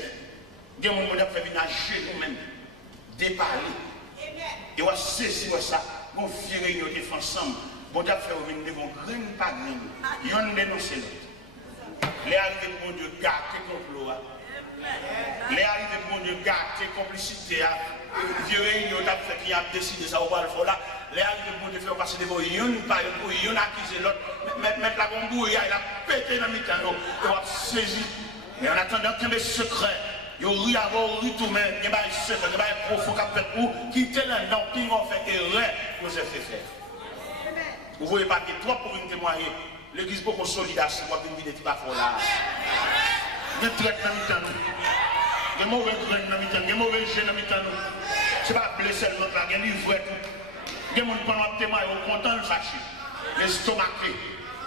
Il y a un moment où on a fait venir à genoux même, déparler. Et on a saisi ça, on fait réunion ensemble. On a fait venir devant graine par graine. Il y a un dénoncé l'autre. Les arrivées de mon Dieu gâté complot. Les arrivées de mon Dieu gâté complicité. Vieux réunion a fait qui a décidé ça au bas de là. Les arrivées de mon Dieu fait passer devant une par une accusé l'autre. Mettre la bombouille, il a pété dans le mi-temps. On a saisi. Et en attendant qu'il y ait des secrets. Il y a ri avant, ri tout, mais il y a des secrets, il y a des profond qui fait pour quitter là-dedans, qui ont fait erreur pour se faire. Vous voyez pas que trois pour une témoigner. L'église pour consolider, c'est quoi une vidéo qui va faire là. Il y a des traites dans le mi-temps. Il y a des mauvais graines dans le mi-temps. Il y a des mauvais jeunes dans le mi-temps. Ce n'est pas blessé l'autre là, il y a des livres et tout. Il y a des gens qui témoignent, ils sont contents de fâcher. Les stomachés.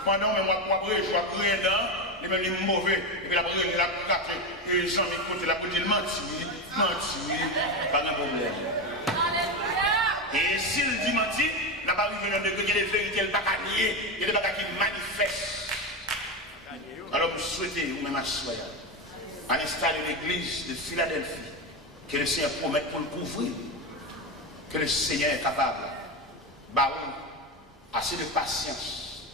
Pendant que moi, je suis rien dedans. Il est mauvais, et puis la brûle, il a gâté, et les gens m'écoutent, la brûle, il mentit, pas de problème. Et s'il dit mentir, la barrière vient de il y a des vérités, il n'y a pas qu'à nier, il y a des bagages qui manifestent. Alors vous souhaitez, vous-même à soi, à l'instar de l'église de Philadelphie, que le Seigneur promet pour le couvrir, que le Seigneur est capable, assez de patience,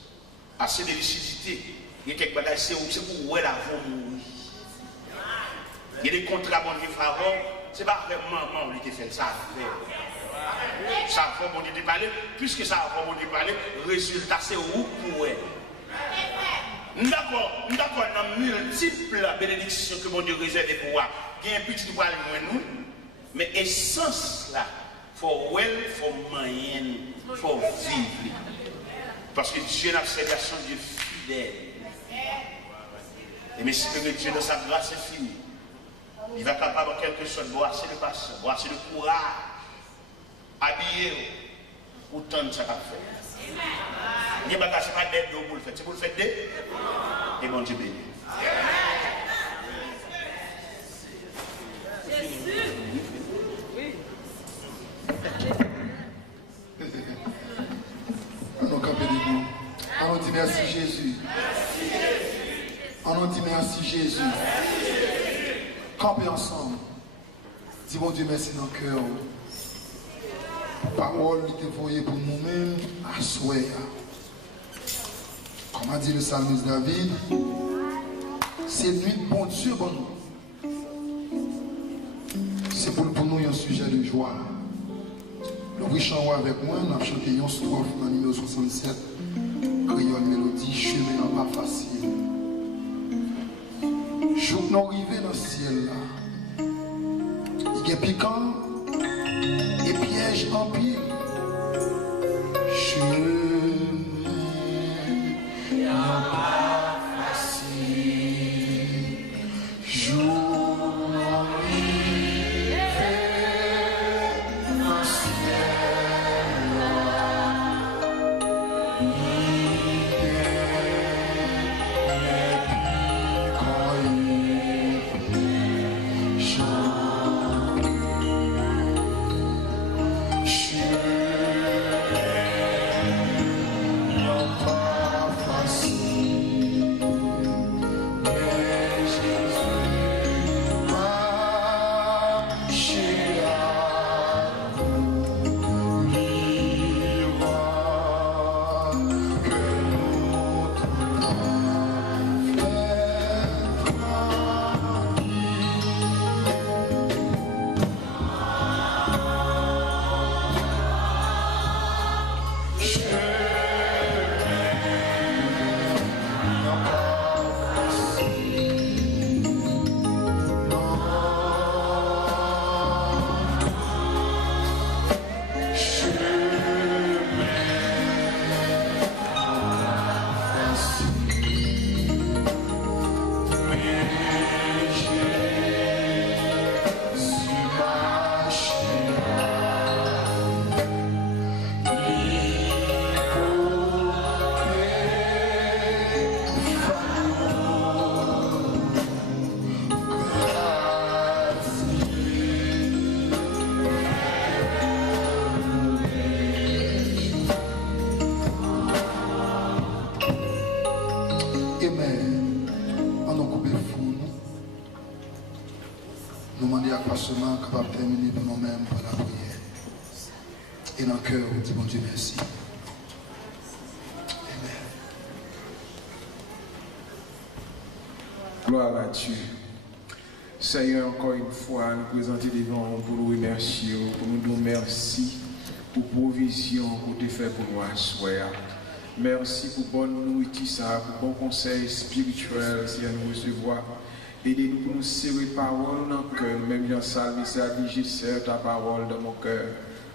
assez de lucidité. Il y a quelques bagages, c'est pour où elle a mourir. Il y a des contrats bon Dieu favor, c'est pas vraiment lui qui fait ça. Ça va bon Dieu parler, puisque ça va bon Dieu parler, résultat c'est où pour elle. D'accord, dans multiples bénédictions que mon Dieu réserve pour moi. Il y a un petit poil moins nous, mais essence là, faut well, faut moyen, faut vivre. Parce que Dieu n'a servi à son Dieu fidèle. Et mais si Dieu dans sa grâce est fini, il va capable en quelque sorte boire assez de patience, boire assez de courage, habiller ou tendre ça qu'a fait. Il n'y a pas d'aide pour le faire, c'est pour le faire d'aide. Et bon Dieu béni. On dit merci Jésus. On dit merci Jésus. Campez ensemble. Dis bon Dieu merci dans le cœur. Parole qui est voyée pour nous-mêmes à souhait. Comme a dit le psalmiste David, c'est nuit de bon Dieu pour nous. C'est pour nous un sujet de joie. Le riche en haut avec moi, on a chanté une strophe dans le numéro 67. Créole mélodie, chemin n'est pas facile. Jour nous arrivons dans le ciel là. Il y a piquant et piège en pile. Chemin n'est pas facile. Jour nous arrivons dans le ciel capable de terminer pour nous-mêmes par la prière. Et dans le cœur, on dit bon Dieu merci. Amen. Gloire à Dieu. Seigneur, encore une fois, nous présenter devant vous pour nous remercier, pour nous dire merci pour provision que tu fais pour nous à soir. Merci pour bonne nourriture, pour bon conseil spirituel, si à nous recevoir. Aidez-nous pour nous serrer parole dans le cœur, même Jean Salvé, ça dit, j'ai serré ta parole dans mon cœur,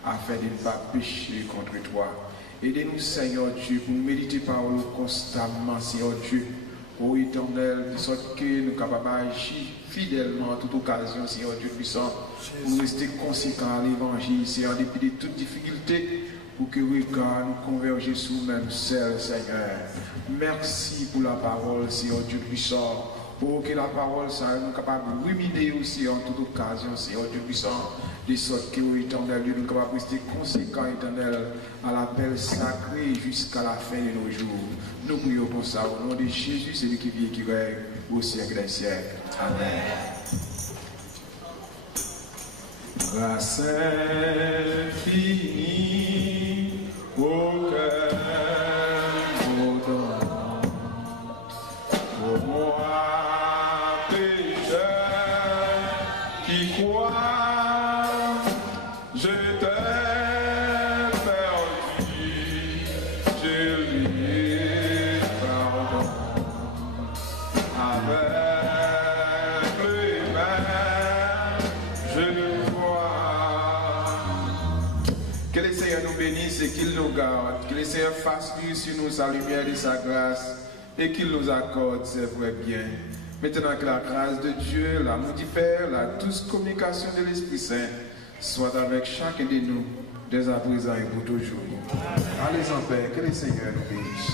afin de ne pas pécher contre toi. Aidez-nous, Seigneur Dieu, pour nous méditer parole constamment, Seigneur Dieu, ô éternel, de sorte que nous sommes capables d'agir fidèlement à toute occasion, Seigneur Dieu puissant, pour nous rester conséquents à l'évangile, Seigneur, en dépit de toutes difficultés, pour que regard nous converger sur nous-mêmes seuls, Seigneur. Merci pour la parole, Seigneur Dieu puissant. Pour que la parole soit nous capable de ruminer aussi en toute occasion, Seigneur Dieu puissant, de sorte que, éternel Dieu, nous sommes capables de rester conséquents, éternel, à l'appel sacré jusqu'à la fin de nos jours. Nous prions pour ça, au nom de Jésus, celui qui vit et qui règne au siècle des siècles. Amen. grâce infinie auquel nous donnons pour moi pécheur qui croit j'étais perdu, je lui pardon avec les mains je le vois. Que le Seigneur nous bénisse et qu'il nous garde, que le Seigneur fasse luire sur nous sa lumière et sa grâce et qu'il nous accorde ses vrais biens. Maintenant que la grâce de Dieu, l'amour du Père, la douce communication de l'Esprit Saint soit avec chacun de nous, dès à présent et pour toujours. Allez en paix, que le Seigneur nous bénisse.